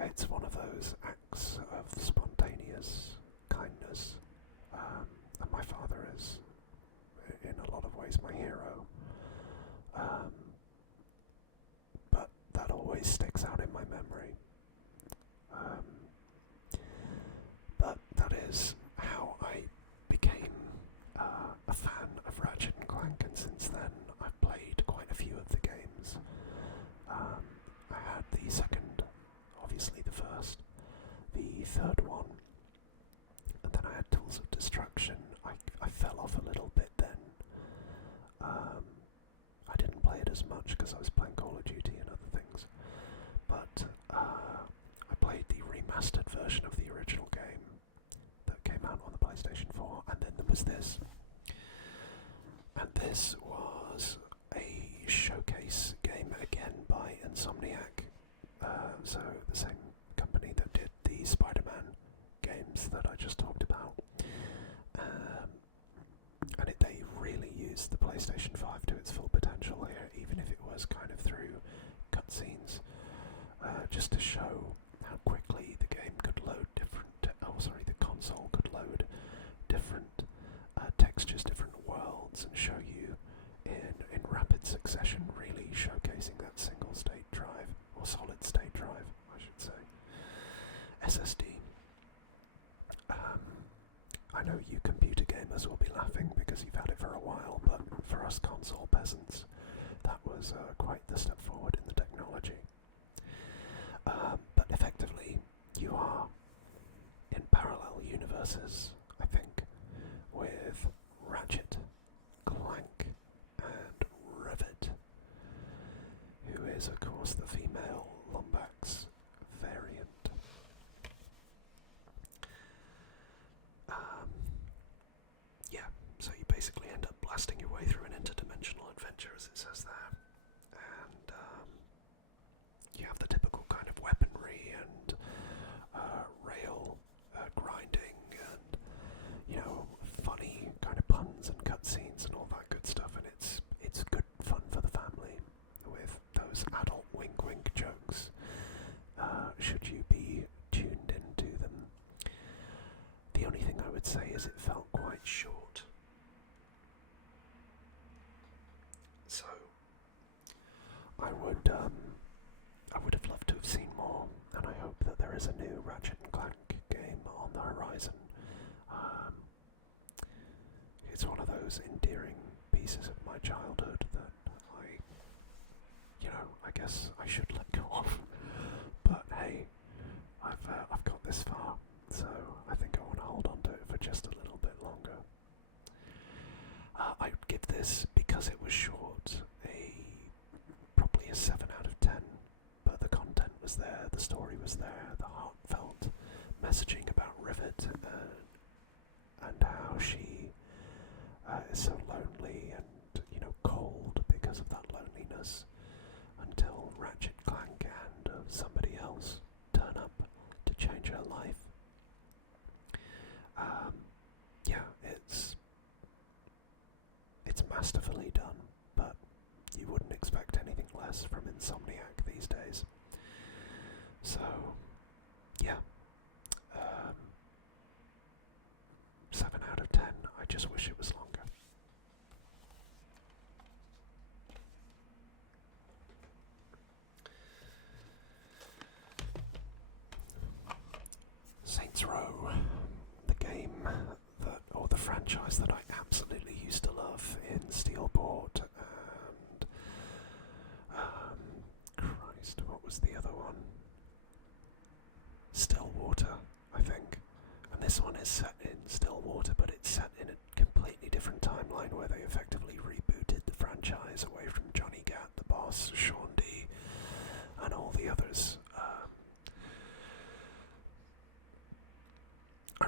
it's one of those acts of spontaneous kindness, and my father is, in a lot of ways, my hero. But that always sticks out in my memory. But that is how I became a fan of Ratchet and Clank, and since then I've played quite a few of the games. I had the second, obviously the first, the third one, and then I had Tools of Destruction. I fell off a little bit then. I didn't play it as much because I was playing Call of Duty and other things, but I played the remastered version of the original game that came out on the PlayStation 4, and then there was this. And this was a showcase game again by Insomniac, so the same company that did the Spider-Man games that I just talked about. And they really used the PlayStation 5 to its full potential here, even if it was kind of through cutscenes, just to show how quickly the game could load the console could load different textures, different worlds, and show you in rapid succession, really showcasing that single state drive, or solid state drive, I should say, SSD. I know you computer gamers will be laughing because you've had it for a while, but for us console peasants, that was quite the step forward in the technology. But effectively, you are in parallel universes, I think, with Ratchet, Clank, and Rivet, who is, of course, the female Lombax variant. Yeah, so you basically end up blasting your way through an interdimensional adventure, as it says there, and you have the typical kind of weaponry and rail grinding and, you know, funny kind of puns and cutscenes and all that good stuff, and it's good fun for the family with those adult wink jokes, should you be tuned into them. The only thing I would say is it felt quite short. So I would have loved to have seen more, and I hope that there is a new Ratchet and Clank game on the horizon. It's one of those endearing pieces of my childhood that I guess I should let go of. But hey, I've got this far, so I think I want to hold on to it for just a little bit longer. I would give this, because it was short, probably a 7 was there, the story was there, the heartfelt messaging about Rivet and how she is so lonely and, cold because of that loneliness until Ratchet, Clank and somebody else turn up to change her life. It's masterfully done, but you wouldn't expect anything less from Insomniac these days. So, yeah. 7 out of 10. I just wish it was longer. Saints Row, the game or the franchise that I absolutely used to love in Steelport, and Christ, what was the other one? Stillwater, I think. And this one is set in Stillwater, but it's set in a completely different timeline where they effectively rebooted the franchise away from Johnny Gat, the boss, Sean D, and all the others. I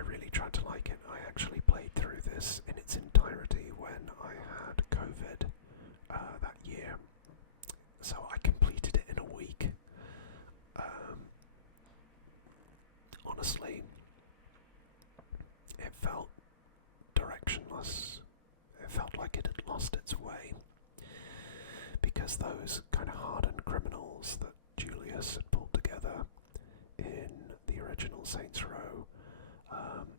really tried to like it. I actually played through this in its entirety when I had COVID that year. So I completed it in a week. Honestly, it felt directionless. It felt like it had lost its way. Because those kind of hardened criminals that Julius had pulled together in the original Saints Row,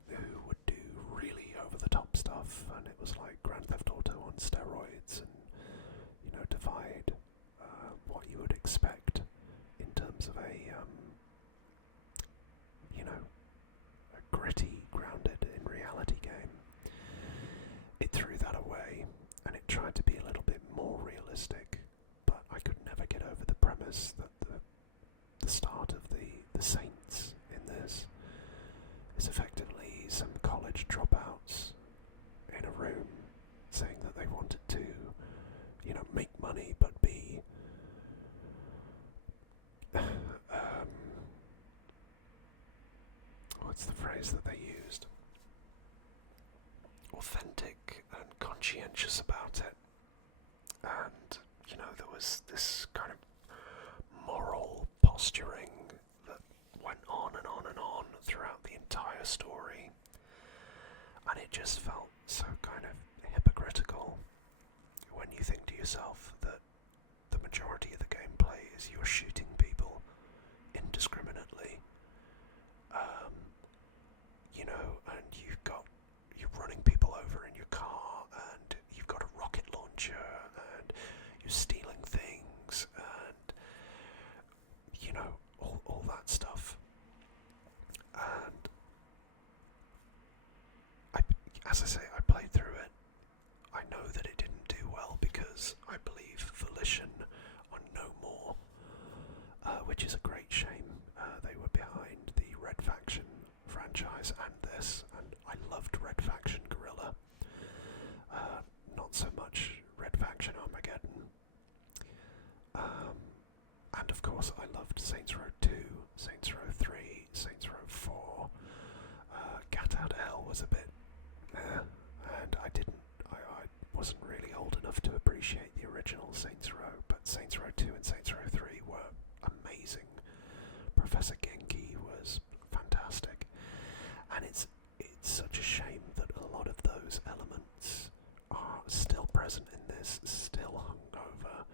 who would do really over-the-top stuff, and it was like Grand Theft Auto on steroids, and defied what you would expect in terms of a gritty, grounded in reality game. It threw that away, and it tried to be a little bit more realistic, but I could never get over the premise that the start of the Saints in this is effectively some college dropouts in a room saying that they wanted to, make money but be what's the phrase that they used? Authentic and conscientious about it. And, there was this kind of moral posturing that went on and on and on throughout the entire story. And it just felt so kind of hypocritical when you think to yourself that the majority of the gameplay is you're shooting people indiscriminately. And you're running people over in your car, and you've got a rocket launcher, and you're stealing things, and all that stuff. And as I say, I played through it. I know that it didn't do well because I believe Volition are no more, which is a great shame. They were behind the Red Faction franchise and this, and I loved Red Faction Guerrilla. Not so much Red Faction Armageddon. And of course I loved Saints Row 2, Saints Row 3, Saints Row 4. Gat Out of Hell was a bit and I wasn't really old enough to appreciate the original Saints Row, but Saints Row 2 and Saints Row 3 were amazing. Professor Genki was fantastic, and it's such a shame that a lot of those elements are still present in this, still hung over,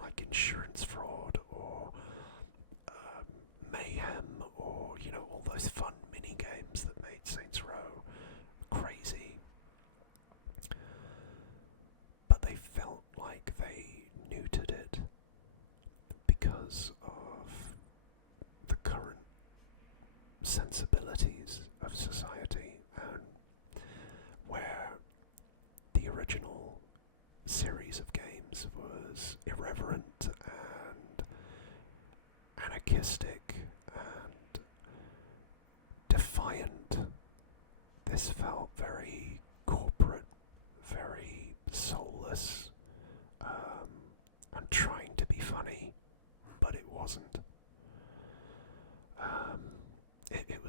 like insurance fraud or mayhem, or all those fun mini games that made Saints Row crazy. But they felt like they neutered it because of the current sensibilities of society, and where the original series of games was irreverent and anarchistic and defiant. This felt very corporate, very soulless, and trying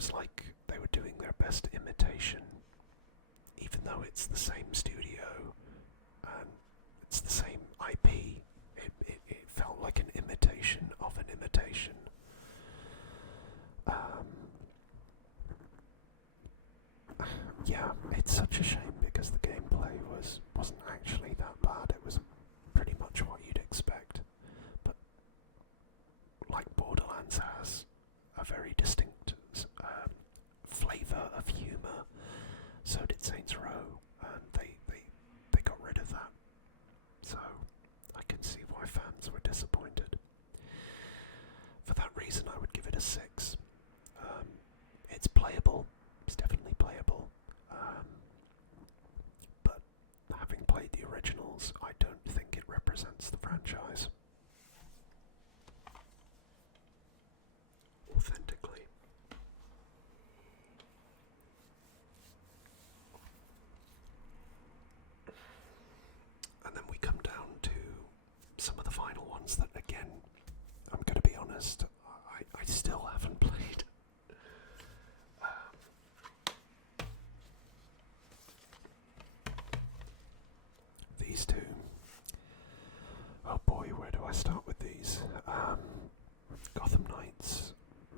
was like they were doing their best imitation, even though it's the same studio and it's the same IP. It felt like an imitation of an imitation. Yeah, it's such a shame because the gameplay wasn't actually that bad. It was pretty much what you'd expect. But like Borderlands has a very distinct flavour of humour, so did Saints Row, and they got rid of that. So I can see why fans were disappointed. For that reason, I would give it a 6. It's playable. It's definitely playable. But having played the originals, I don't think it represents the franchise authentically. And then we come down to some of the final ones that, again, I'm going to be honest, I still haven't played. These two. Oh boy, where do I start with these? Gotham Knights,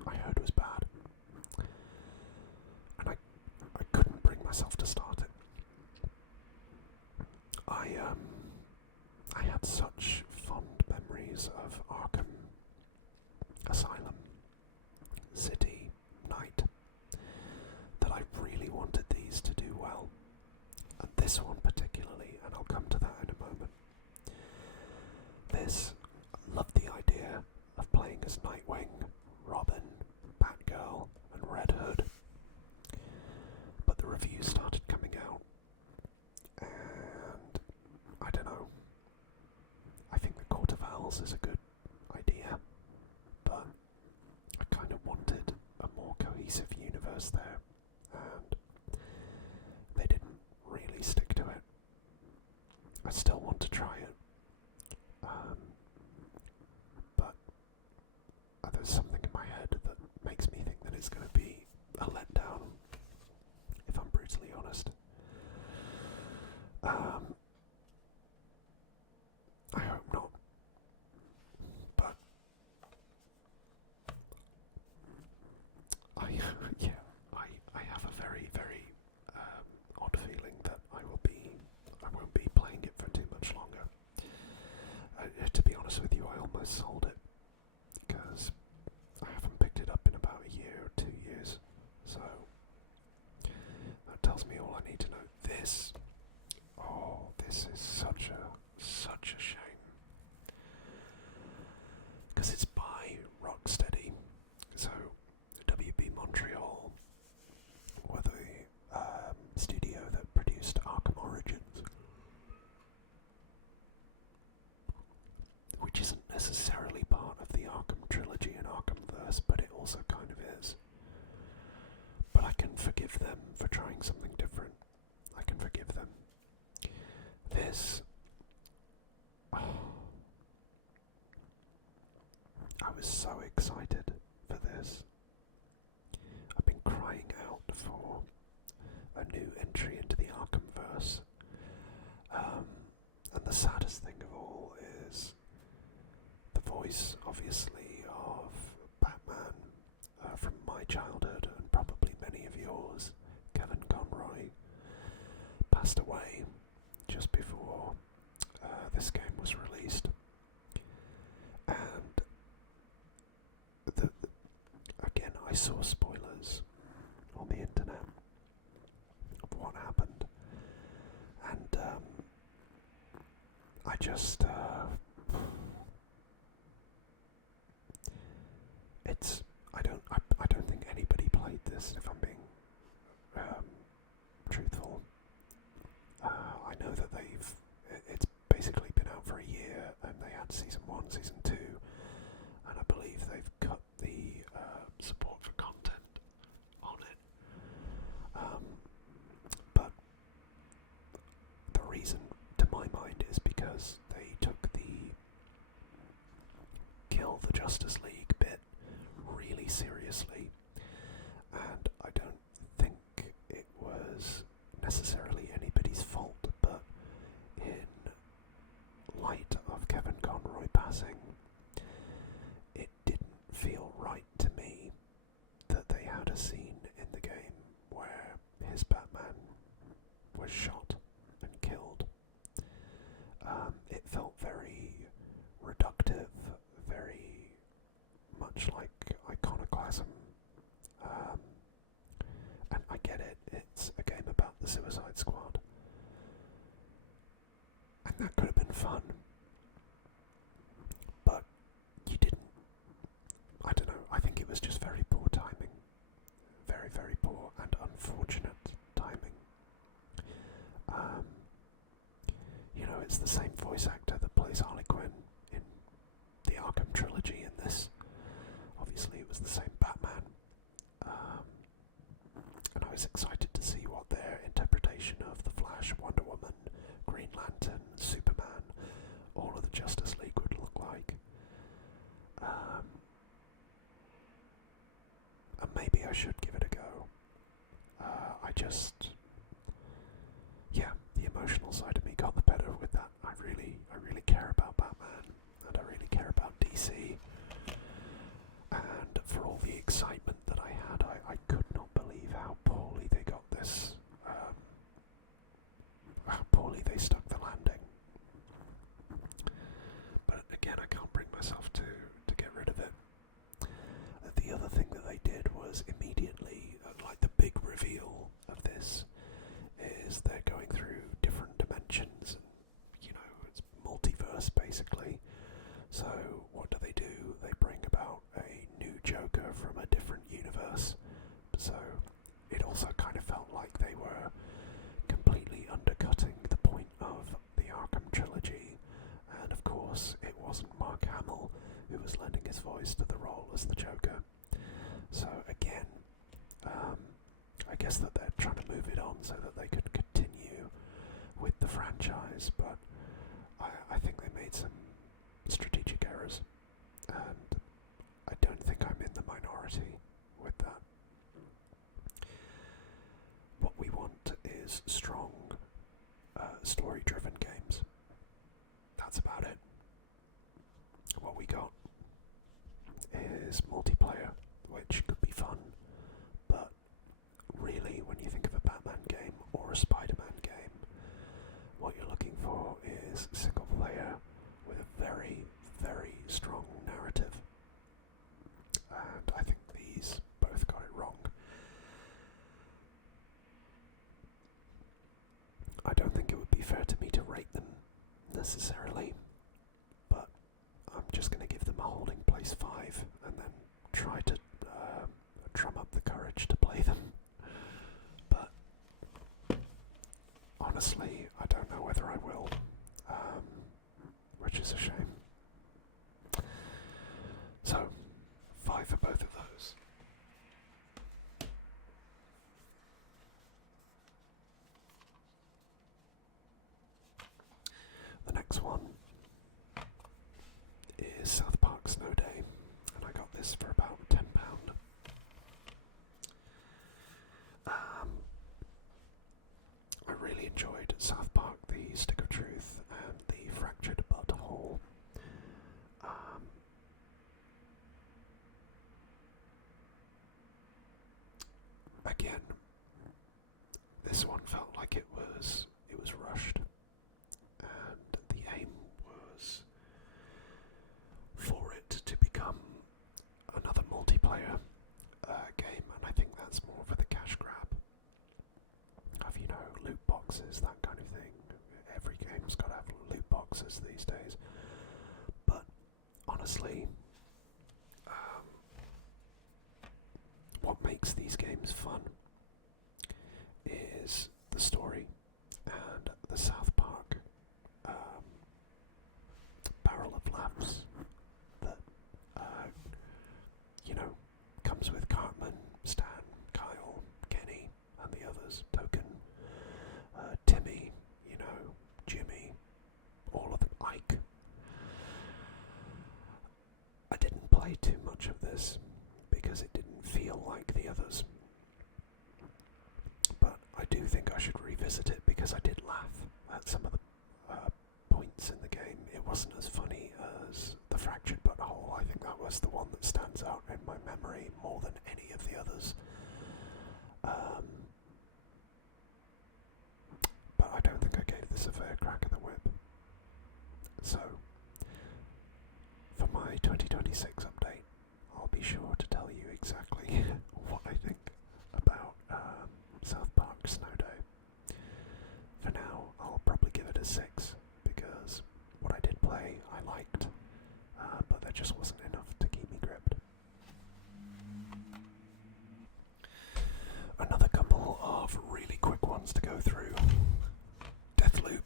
I heard was bad, and I couldn't bring myself to start it. I had such fond memories of Arkham Asylum, City, Night, that I really wanted these to do well. And this one particularly, and I'll come to that in a moment. This, I loved the idea of playing as Nightwing, Robin, Batgirl, and Red Hood. But the reviews started coming out, and I don't know. I think the Court of Owls is a good idea, but I kind of wanted a more cohesive universe there, and they didn't really stick to it. I still want to try it, but there's something in my head that makes me think that it's going to be a letdown, if I'm brutally honest. I hope not, but I have a very, very odd feeling that I won't be playing it for too much longer. To be honest with you, I almost sold it because I haven't picked it up in about a year or 2 years, so that tells me all I need to know. This is such a shame, because it's by Rocksteady, so WB Montreal were the studio that produced Arkham Origins, which isn't necessarily part of the Arkham trilogy and Arkhamverse, but it also kind of is. But I can forgive them for trying something different. I can forgive them. This... I was so excited for this. I've been crying out for a new entry into the Arkhamverse. And the saddest thing of all is the voice, obviously, of Batman from my childhood and probably many of yours, Kevin Conroy, passed away just before this game was released. And again, I saw spoilers on the internet of what happened, and I just I don't think anybody played this, if I'm being truthful. I know that it's basically been out for a year, and they had Season 1, Season 2, and I believe they've cut the support for content on it. But the reason, to my mind, is because they took the Kill the Justice League bit really seriously, and light of Kevin Conroy passing, it didn't feel right to me that they had a scene in the game where his Batman was shot and killed. It felt very reductive, very much like iconoclasm. And I get it, it's a game about the Suicide Squad. And that could have been fun. But you didn't. I don't know, I think it was just very poor timing. Very, very poor and unfortunate timing. You know, it's the same voice actor that plays Harley Quinn in the Arkham trilogy in this. Obviously it was the same Batman. And I was excited to see what their interpretation of the Flash, Wonder Woman, Green Lantern, Superman, all of the Justice League would look like. And maybe I should give it a go. The emotional side of me got the better with that. I really care about Batman, and I really care about DC. And for all the excitement that I had, I could not believe how poorly they got this, how poorly they stuck the landing. But again, I can't bring myself to get rid of it. The other thing that they did was immediately, like the big reveal of this, is they're going through different dimensions, and you know, it's multiverse basically. So what do? They bring about a new Joker from a different universe. So it also kind of felt like they were completely undercutting the point of the Arkham trilogy, and of course it wasn't Mark Hamill who was lending his voice to the role as the Joker. So again, I guess that they're trying to move it on so that they could continue with the franchise, but I think they made some strategic errors, and I don't think I'm in the minority with that. What we want is strong, story-driven games. That's about it. What we got is multiplayer, which could be fun, but really, when you think of a Batman game or a Spider-Man game, what you're looking for is single player with a very, very strong narrative. And I think these both got it wrong. I don't think it would be fair to me to rate them necessarily, but I'm just going to give them a holding place 5 and then try to drum up the courage to play them. But honestly, I don't know whether I will, which is a shame. So, 5 for both of those. The next one is South Park Snow Day, and I got this for about £10. I really enjoyed South Park, the Stick of Truth, and the Fractured But Whole. Again, this one felt like it was rushed, and the aim was for it to become another multiplayer game, and I think that's more for the cash grab of, you know, loot boxes, that kind of thing. Every game's got to have loot boxes these days. But honestly, what makes these games fun is the story and the South Park barrel of laughs that, you know, comes with Cartman, Stan, Kyle, Kenny, and the others, Token, Timmy, you know, Jimmy, all of them, Ike. I didn't play too much of this because it didn't feel like the others, but I do think I should revisit it because I did laugh at some of the points in the game. It wasn't as funny as the Fractured Butthole. I think that was the one that stands out in my memory more than any of the others. But I don't think I gave this a fair crack of the whip. So, for my 2026 update, I'll be sure to tell you exactly what I think about South Park Snow Day. For now, I'll probably give it a 6, because what I did play, I liked, but there just wasn't enough to keep me gripped. Another couple of really quick ones to go through. Deathloop.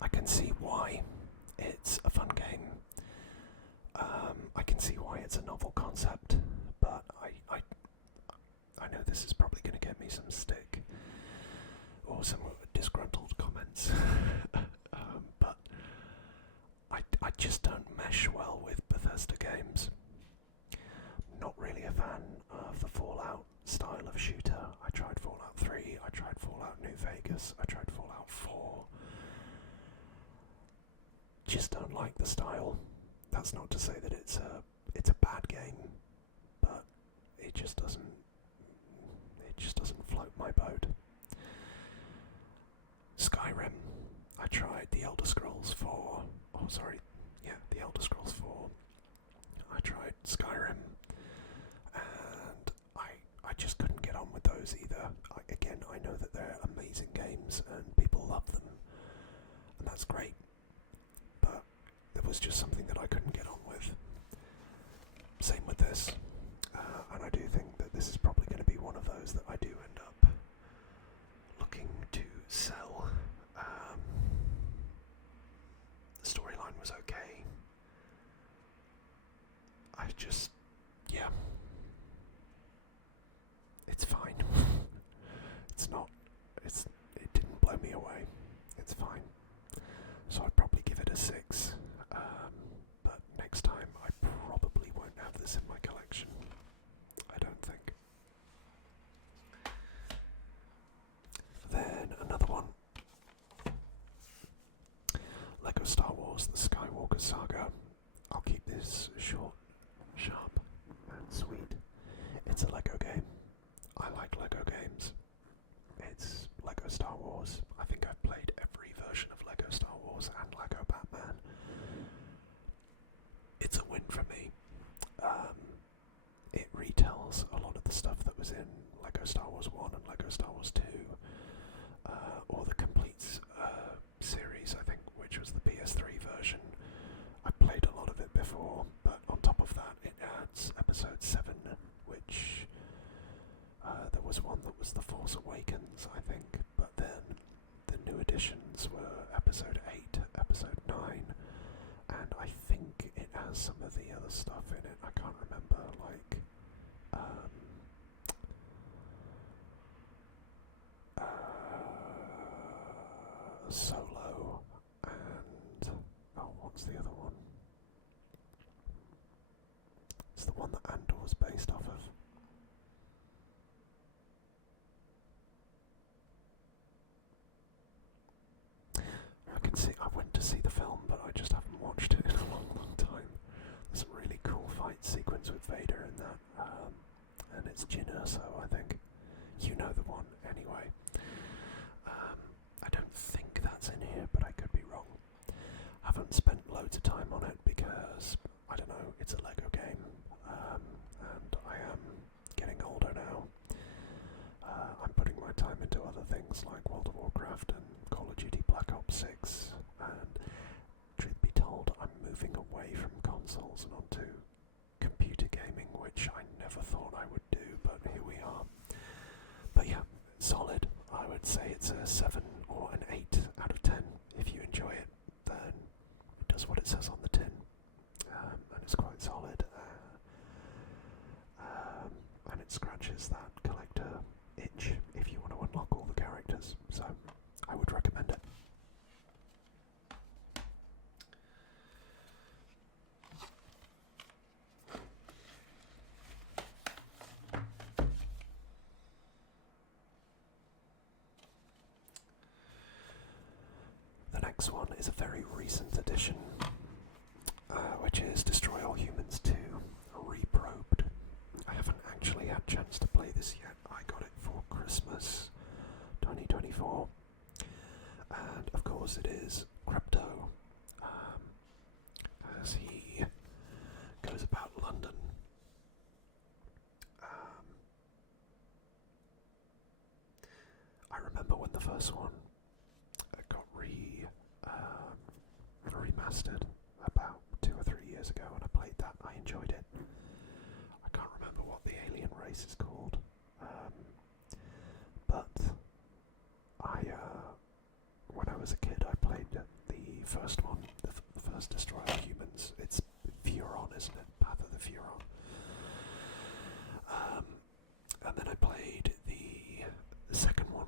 I can see why it's a fun game. I can see why it's a novel concept, but I know this is probably going to get me some stick or some disgruntled comments, but I just don't mesh well with Bethesda games. Not really a fan of the Fallout style of shooter. I tried Fallout 3, I tried Fallout New Vegas, I tried Fallout 4. Just don't like the style. That's not to say that it's a bad game, but it just doesn't float my boat. Skyrim. I tried the Elder Scrolls 4. The Elder Scrolls 4. I tried Skyrim, and I just couldn't get on with those either. I know that they're amazing games and people love them, and that's great, but there was just something that I couldn't get on with. Same with this, and I do think that this is probably going to be one of those that I do end up looking to sell. The storyline was okay. It's fine. It didn't blow me away. It's fine. So I'd probably give it a 6. But next time I probably won't have this in my collection. I don't think. Then another one. Lego Star Wars, the Skywalker Saga. I'll keep this short, sharp, and sweet. It's a Lego game. I like Lego games. It's Lego Star Wars. I think I've played every version of Lego Star Wars and Lego Batman. It's a win for me. It retells a lot of the stuff that was in Lego Star Wars 1 and Lego Star Wars 2, or the complete series, I think, which was the PS3 version. I played a lot of it before, but on top of that, it adds Episode 7, which there was one that was The Force Awakens, I think, but then the new additions were Episode 8, Episode 9, and I think it has some of the other stuff in it. I can't remember, like, Solo, and, what's the other one? It's the one that Andor was based off of. I went to see the film, but I just haven't watched it in a long, long time. There's a really cool fight sequence with Vader in that, and it's Jyn Erso, I think. You know the one, anyway. I don't think that's in here, but I could be wrong. I haven't spent loads of time on it because, I don't know, it's a Lego game, and I am getting older now. I'm putting my time into other things like World of Warcraft and Call of Duty Black Ops 6, and truth be told, I'm moving away from consoles and onto computer gaming, which I never thought I would do, but here we are. But yeah, solid. I would say it's a 7 or an 8 out of 10. If you enjoy it, then it does what it says on the tin, and it's quite solid. And it scratches that collector itch if you want to unlock all the characters, so I would recommend it. next one is a very recent addition, which is Destroy All Humans 2 Reprobed. I haven't actually had a chance to play this yet. I got it for Christmas 2024, and of course it is Crypto, as he goes about London. I remember when the first one got remastered about 2 or 3 years ago, and I played that. I enjoyed it. I can't remember what the alien race is called, but when I was a kid, I played the first one, the first Destroy All Humans. It's Furon, isn't it? Path of the Furon. And then I played the second one,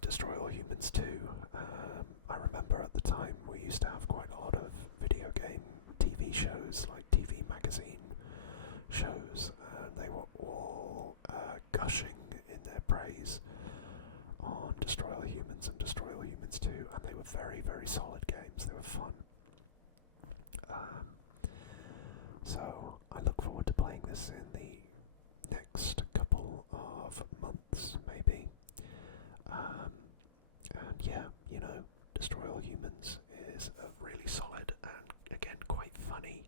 Destroy All Humans 2. I remember at the time we used to have quite a lot of video game TV shows, like TV magazine shows, and they were all gushing in their praise on Destroy All Humans and Destroy All Humans 2, and they were very, very solid games. They were fun. So I look forward to playing this in the next couple of months, maybe. And yeah, you know, Destroy All Humans is a really solid and, again, quite funny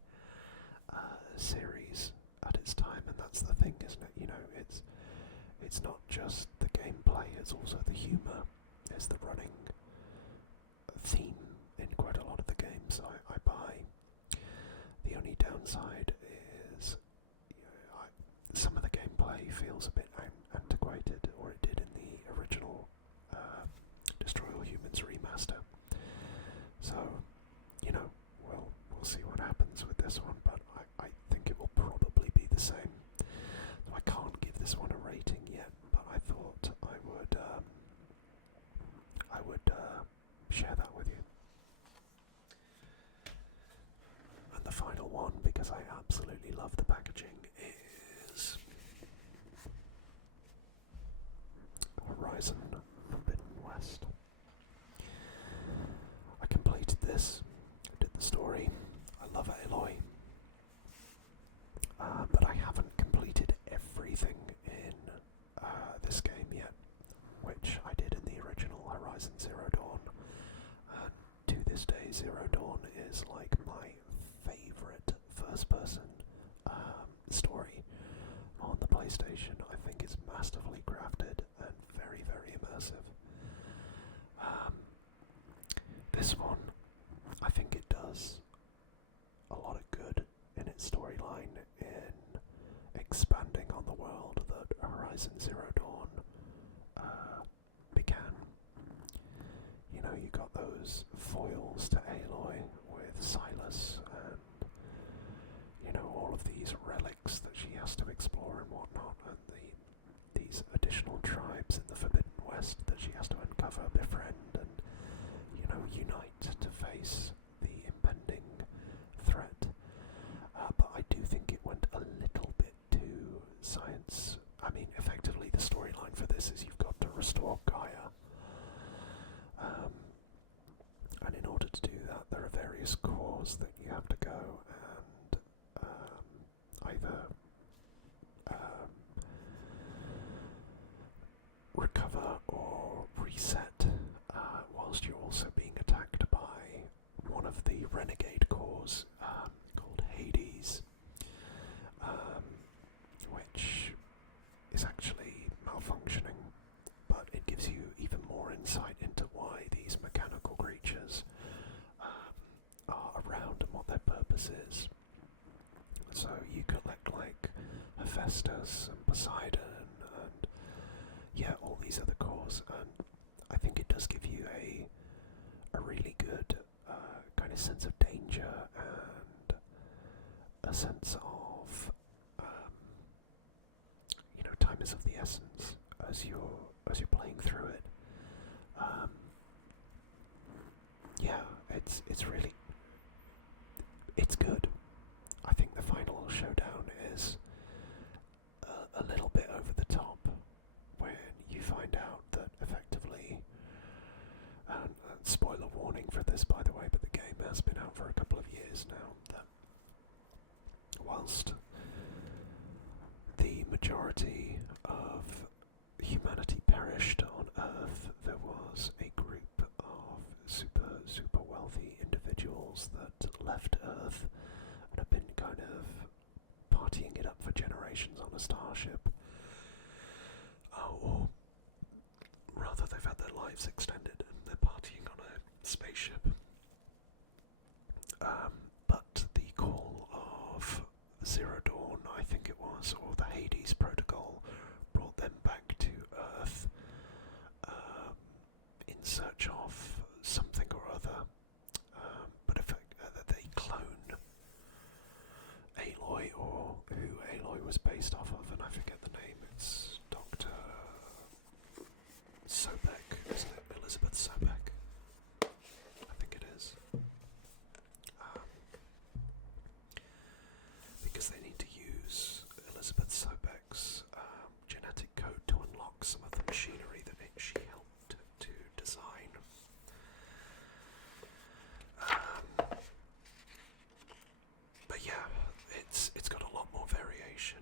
series at its time, and that's the thing, isn't it? You know, it's not just the gameplay, it's also the humour, is the running theme in quite a lot of the games I buy. The only downside is, you know, some of the gameplay feels a bit antiquated, or it did in the original Destroy All Humans remaster. So, you know, we'll see what happens with this one, but I think it will probably be the same. So I can't give this one a rating yet, but I thought I would share that with you. And the final one, because I absolutely love the packaging, is Horizon Forbidden West. I completed this, did the story. I love Aloy, but I haven't completed everything in this game yet, which I did in the original Horizon Zero Dawn. And to this day, Zero Dawn is like my favourite first-person story on the PlayStation. I think it's masterfully crafted and very, very immersive. This one, I think it does a lot of good in its storyline in expanding on the world that Horizon Zero Dawn began. You know, you got those foils to Aloy with Silas, and you know, all of these relics that she has to explore and whatnot, and these additional tribes in the Forbidden West that she has to uncover, befriend, and you know, unite to face the impending threat. But I do think it went a little bit too science. I mean, effectively the storyline for this is you've got to restore Gaia. And in order to do that, there are various cores that you have to go and either recover or reset, whilst you're also being attacked by one of the renegade cores called Hades, which is actually malfunctioning, but it gives you even more insight into why these mechanical creatures are around and what their purpose is. So you collect like Hephaestus and Poseidon and yeah, all these other cores, and I think it does give you a really good kind of sense of danger and a sense of you know, time is of the essence as you're playing through it. Yeah, it's really, it's good. I think the final showdown is a little bit over the top when you find out that effectively, and spoiler warning over this, by the way, but the game has been out for a couple of years now. Whilst the majority of humanity perished on Earth, there was a group of super wealthy individuals that left Earth and have been kind of partying it up for generations on a starship. Or rather, they've had their lives extended and they're partying on a spaceship. But the call of Zero Dawn, I think it was, or the Hades Protocol, brought them back to Earth in search of something or other. But if they clone Aloy, or who Aloy was based off of, and I forget the name, it's Dr. Sobek, isn't it? Elizabeth Sobek. I think it is. Because they need to use Elizabeth Sobek's genetic code to unlock some of the machinery that she helped to design. But yeah, it's got a lot more variation.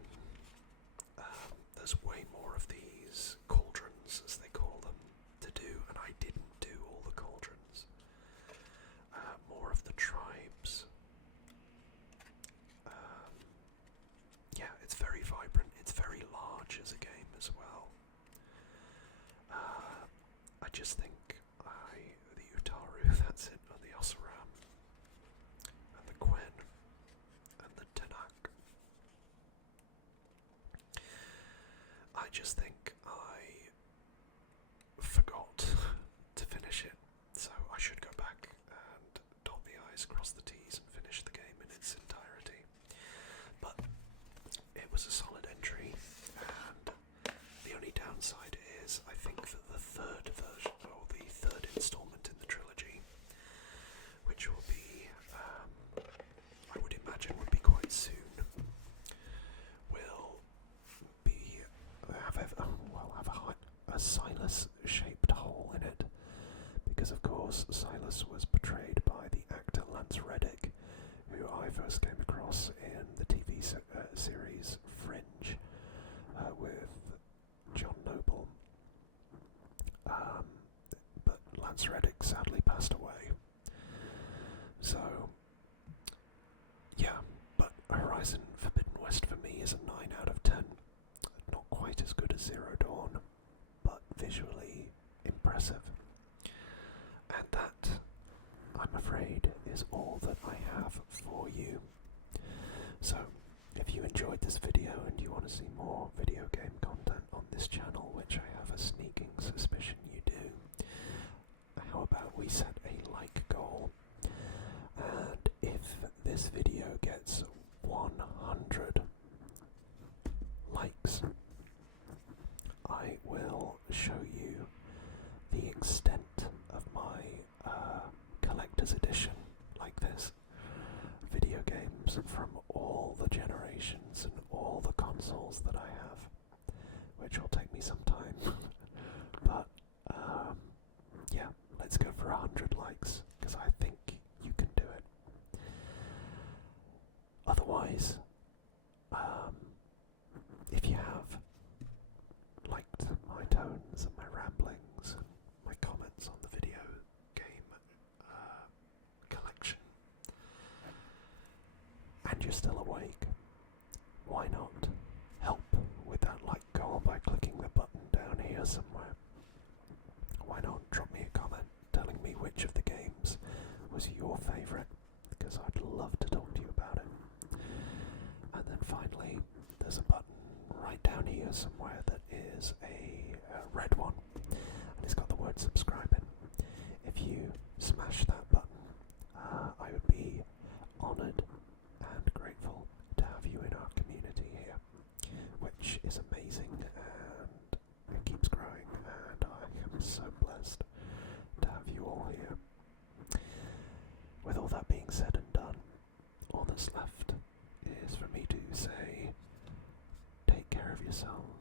There's way more of these cauldrons, as they call them, to do, and I didn't do all the cauldrons. More of the tribes. Yeah, it's very vibrant, it's very large as a game as well. I just think the Utaru, that's it, and the Oseram, and the Quen, and the Tenak. I just think I forgot to finish it, so I should go back and dot the I's, cross the T's, and finish the game in its entirety. But it was a solid entry, and the only downside is I think that the third version, or the third installment in the trilogy, which will be, I would imagine would be quite soon, will be have a Silas-shaped hole in it, because of course Silas was portrayed by the actor Lance Reddick, who I first came across in the TV series Fringe with John Noble. But Lance Reddick sadly passed away. So, yeah, but Horizon Forbidden West for me is a 9 out of 10. Not quite as good as Zero Dawn, but visually impressive. And that, I'm afraid, is all that I have for you. So, if you enjoyed this video and you want to see more video game content on this channel, which I have a sneaking suspicion you do, how about we set a like goal? And if this video gets 100 likes, I will show you the extent of my collector's edition, like this. Video games from all the generations and all the consoles that I have, which will take me some time. But, yeah, let's go for 100 likes, because I think you can do it. Otherwise, if you have liked my tones and my ramblings and my comments on the video game collection, and you're still awake, why not help with that like goal by clicking the button down here somewhere? Why not drop me a comment telling me which of the games was your favourite, because I'd love to talk to you about it. And then finally, there's a button right down here somewhere that is a red one, and it's got the word subscribe in. If you smash that button, I would be honoured and grateful to have you in our community here, which is amazing and it keeps growing, and I am so blessed to have you all here. With all that being said and done, all that's left is for me to say, take care of yourselves.